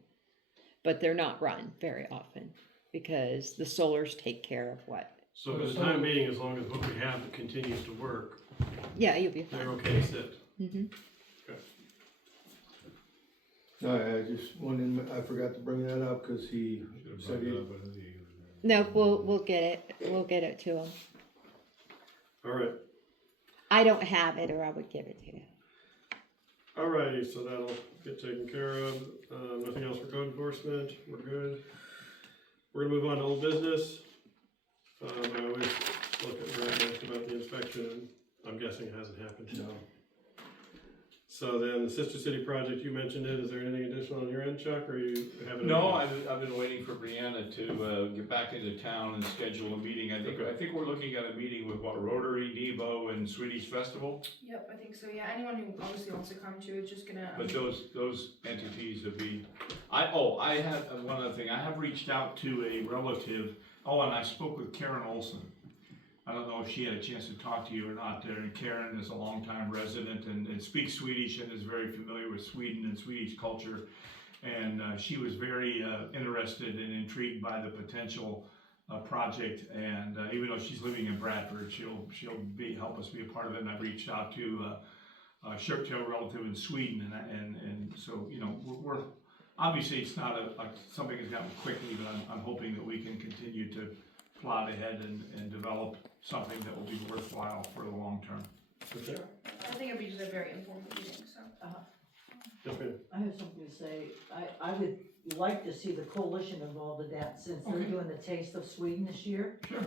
but they're not run very often because the solars take care of what. So for the time being, as long as what we have continues to work, Yeah, you'll be fine. they're okay to sit. Mm-hmm. No, I just wanted, I forgot to bring that up because he said he. No, we'll get it. We'll get it to him. All right. I don't have it, or I would give it to you. Alrighty, so that'll get taken care of. Nothing else for code enforcement. We're good. We're gonna move on to old business. I always look at Brett and ask about the inspection. I'm guessing it hasn't happened. No. So then the Sister City project, you mentioned it. Is there anything additional on your end, Chuck, or you haven't? No, I've been waiting for Brianna to get back into town and schedule a meeting. I think we're looking at a meeting with Rotary, Nebo, and Swedish Festival. Yep, I think so, yeah, anyone who obviously wants to come to, it's just gonna. But those entities would be, I have one other thing, I have reached out to a relative, and I spoke with Karen Olson. I don't know if she had a chance to talk to you or not there, and Karen is a longtime resident and speaks Swedish and is very familiar with Sweden and Swedish culture. And she was very interested and intrigued by the potential project, and even though she's living in Bradford, she'll help us be a part of it. And I've reached out to a Shirktail relative in Sweden, and so, you know, we're obviously it's not something that's gotten quickly, but I'm hoping that we can continue to plot ahead and develop something that will be worthwhile for the long term. Okay. I think it'd be just a very informal meeting, so. I have something to say. I would like to see the coalition involved in that since they're doing the Taste of Sweden this year. Sure.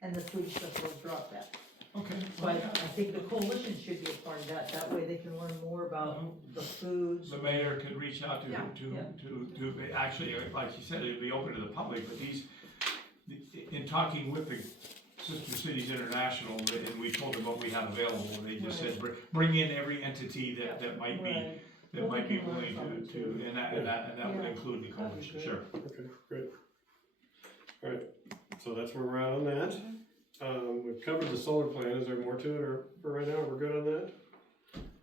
And the Swedish Festival dropped that. Okay. But I think the coalition should be a part of that. That way they can learn more about the foods. The mayor could reach out to Yeah. actually, like you said, it'd be open to the public, but in talking with the Sister Cities International, and we told them what we have available, and they just said, bring in every entity that might be, that might be willing to, and that would include the coalition, sure. Okay, great. All right, so that's where we're at on that. We've covered the solar plan. Is there more to it, or for right now, we're good on that?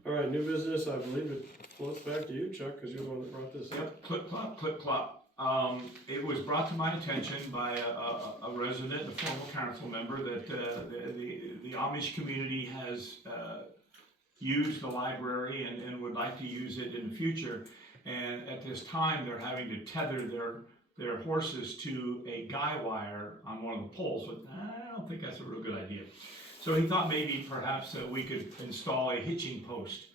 All right, new business, I believe it floats back to you, Chuck, because you're the one that brought this up. Yep, clip clop, clip clop. It was brought to my attention by a resident, a former council member, that the Amish community has used the library and would like to use it in the future. And at this time, they're having to tether their their horses to a guy wire on one of the poles, but I don't think that's a real good idea. So he thought maybe perhaps we could install a hitching post.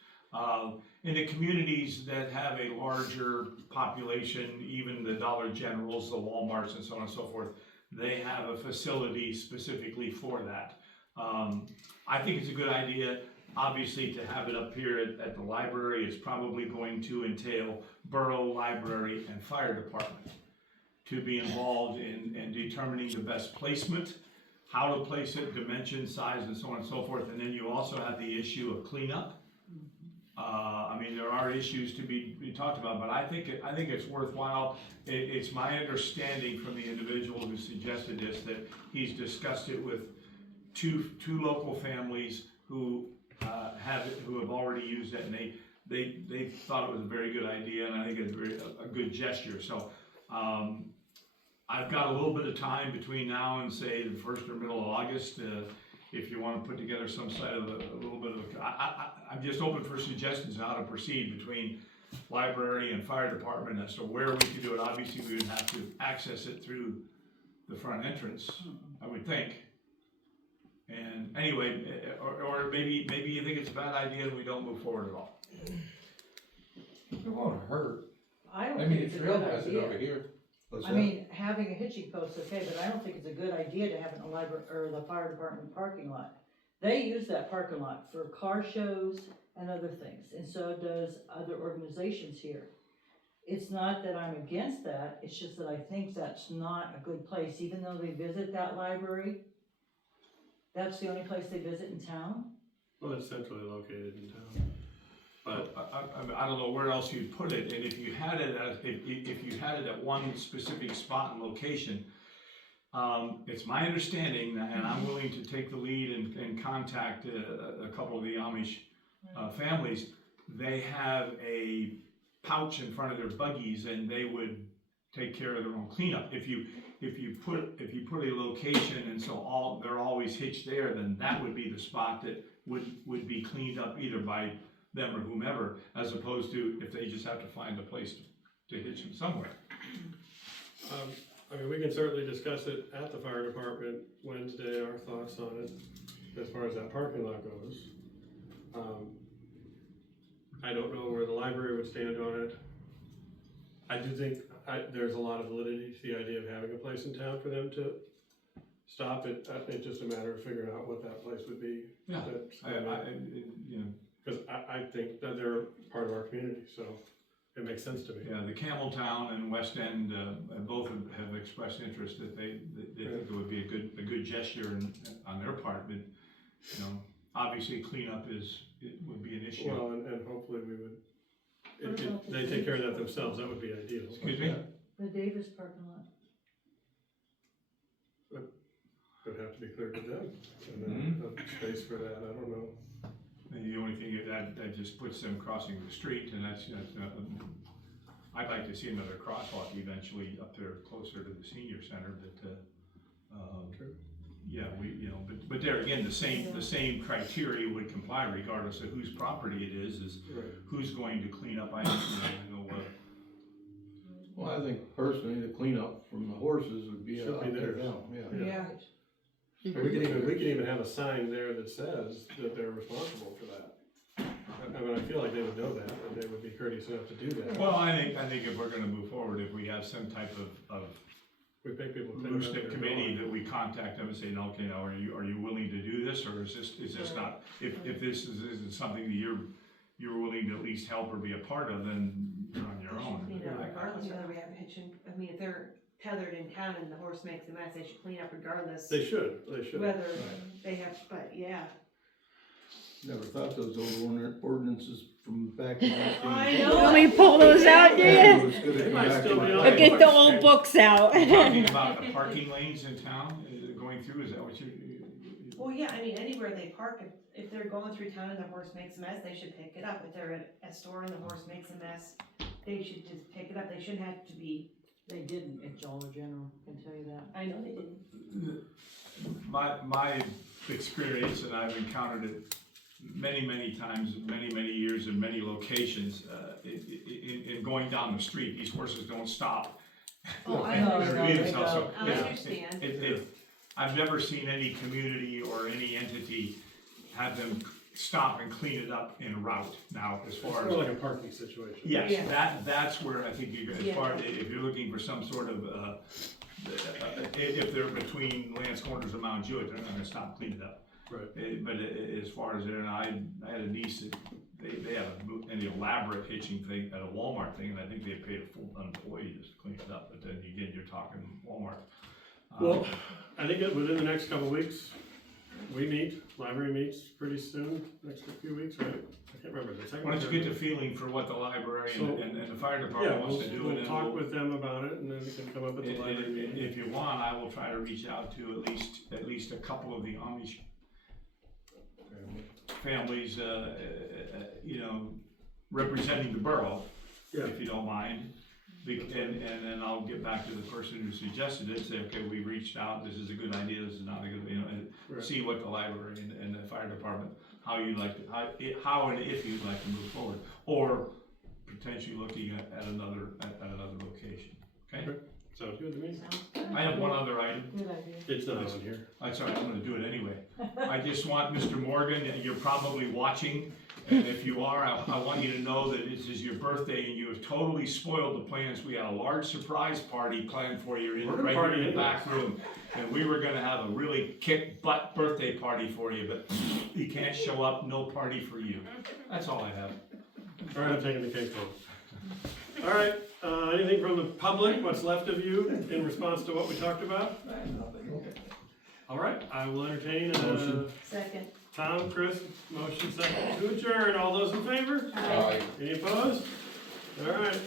In the communities that have a larger population, even the Dollar Generals, the Walmarts and so on and so forth, they have a facility specifically for that. I think it's a good idea. Obviously, to have it up here at the library is probably going to entail Borough, Library, and Fire Department to be involved in determining the best placement, how to place it, dimension, size, and so on and so forth. And then you also have the issue of cleanup. I mean, there are issues to be talked about, but I think it's worthwhile. It's my understanding from the individual who suggested this that he's discussed it with two local families who have already used it, and they thought it was a very good idea, and I think it's a good gesture. So I've got a little bit of time between now and say the 1st or middle of August. If you want to put together some side of a little bit of I'm just open for suggestions on how to proceed between library and fire department as to where we could do it. Obviously, we would have to access it through the front entrance, I would think. And anyway, or maybe you think it's a bad idea and we don't move forward at all. It won't hurt. I don't I mean, think it's it's a real good nice idea. over here. What's I that? mean, having a hitching post, okay, but I don't think it's a good idea to have it in the library, or the fire department parking lot. They use that parking lot for car shows and other things, and so does other organizations here. It's not that I'm against that, it's just that I think that's not a good place, even though they visit that library. That's the only place they visit in town. Well, it's centrally located in town. But I don't know where else you'd put it, and if you had it at one specific spot and location, it's my understanding, and I'm willing to take the lead and contact a couple of the Amish families. They have a pouch in front of their buggies, and they would take care of their own cleanup. If you put a location and so they're always hitched there, then that would be the spot that would be cleaned up either by them or whomever, as opposed to if they just have to find a place to hitch them somewhere. I mean, we can certainly discuss it at the fire department Wednesday, our thoughts on it, as far as that parking lot goes. I don't know where the library would stand on it. I do think there's a lot of validity to the idea of having a place in town for them to stop it. It's just a matter of figuring out what that place would be. Yeah, Because I think that they're part of our community, so it makes sense to me. Yeah, the Campbelltown and West End both have expressed interest that they think it would be a good gesture on their part, but obviously cleanup would be an issue. Well, and hopefully we would. They take care of that themselves. That would be ideal. Excuse me? The Davis parking lot. Would have to be cleared to them, and then space for that. I don't know. And the only thing that just puts them crossing the street, and that's I'd like to see another crosswalk eventually up there closer to the senior center. But yeah, but there again, the same criteria would comply regardless of whose property it is Right. who's going to clean up. Well, I think personally, the cleanup from the horses would be Should up be to theirs. them, yeah. Yeah. We can even have a sign there that says that they're responsible for that. I mean, I feel like they would know that, and they would be courteous enough to do that. Well, I think if we're going to move forward, if we have some type of We pick people. loose-knit committee that we contact them and say, no, okay, now are you willing to do this, or is this not? If this isn't something that you're willing to at least help or be a part of, then you're on your own. Regardless of whether we have a hitching, I mean, if they're tethered in town and the horse makes a mess, they should clean up regardless. They should. Whether they have, but yeah. Never thought those old ordinances from back in the I You know. want me to pull those out, do Yeah, you? it was good to They come might back still to be my- on Or get the old books out. Talking about the parking lanes in town going through, is that what you? Well, yeah, I mean, anywhere they park, if they're going through town and the horse makes a mess, they should pick it up. If they're at a store and the horse makes a mess, they should just pick it up. They shouldn't have to be. They didn't at Dollar General, I can tell you that. I know they didn't. My experience, and I've encountered it many times, many years in many locations, in going down the street, these horses don't stop Oh, I No, understand. no, Relieve they itself, so, don't. I yeah. understand. I've never seen any community or any entity have them stop and clean it up en route. Now, as It's far more as, like a parking situation. yes, Yeah. that's where I think you're gonna, as far, if you're looking for some sort of, if they're between Lance Corners and Mount Jewett, they're not gonna stop cleaning it up. Right. But as far as there, and I had a niece that, they have an elaborate hitching thing at a Walmart thing, and I think they paid a full employee just to clean it up, but then again, you're talking Walmart. Well, I think that within the next couple of weeks, we meet, library meets pretty soon, next few weeks, right? I can't remember, the second. Why don't you get the feeling for what the library So- and the fire Yeah, department wants we'll, to do, and we'll then talk we'll, with them about it, and then we can come up with the library meeting. if you want, I will try to reach out to at least a couple of the Amish families, you know, representing the borough, Yeah. if you don't mind. And then I'll get back to the person who suggested it, say, okay, we reached out, this is a good idea, this is not a good, you know, and Right. see what the library and the fire department, how you'd like to, how and if you'd like to move forward, or potentially looking at another location, okay? Okay. Sounds good to me. I have one other item. Good idea. It's not on here. That's all right, I'm gonna do it anyway. I just want, Mr. Morgan, you're probably watching, and if you are, I want you to know that this is your birthday and you have totally spoiled the plans. We had a large surprise party planned for you We're gonna right party here in the anyways. back room. And we were gonna have a really kick-butt birthday party for you, but you can't show up, no party for you. That's all I have. All right, I'm taking the cake home. All right, anything from the public, what's left of you in response to what we talked about? All right, I will entertain a Second. Tom, Chris, motion second to adjourn. All those in favor? Aye. Any opposed? All right.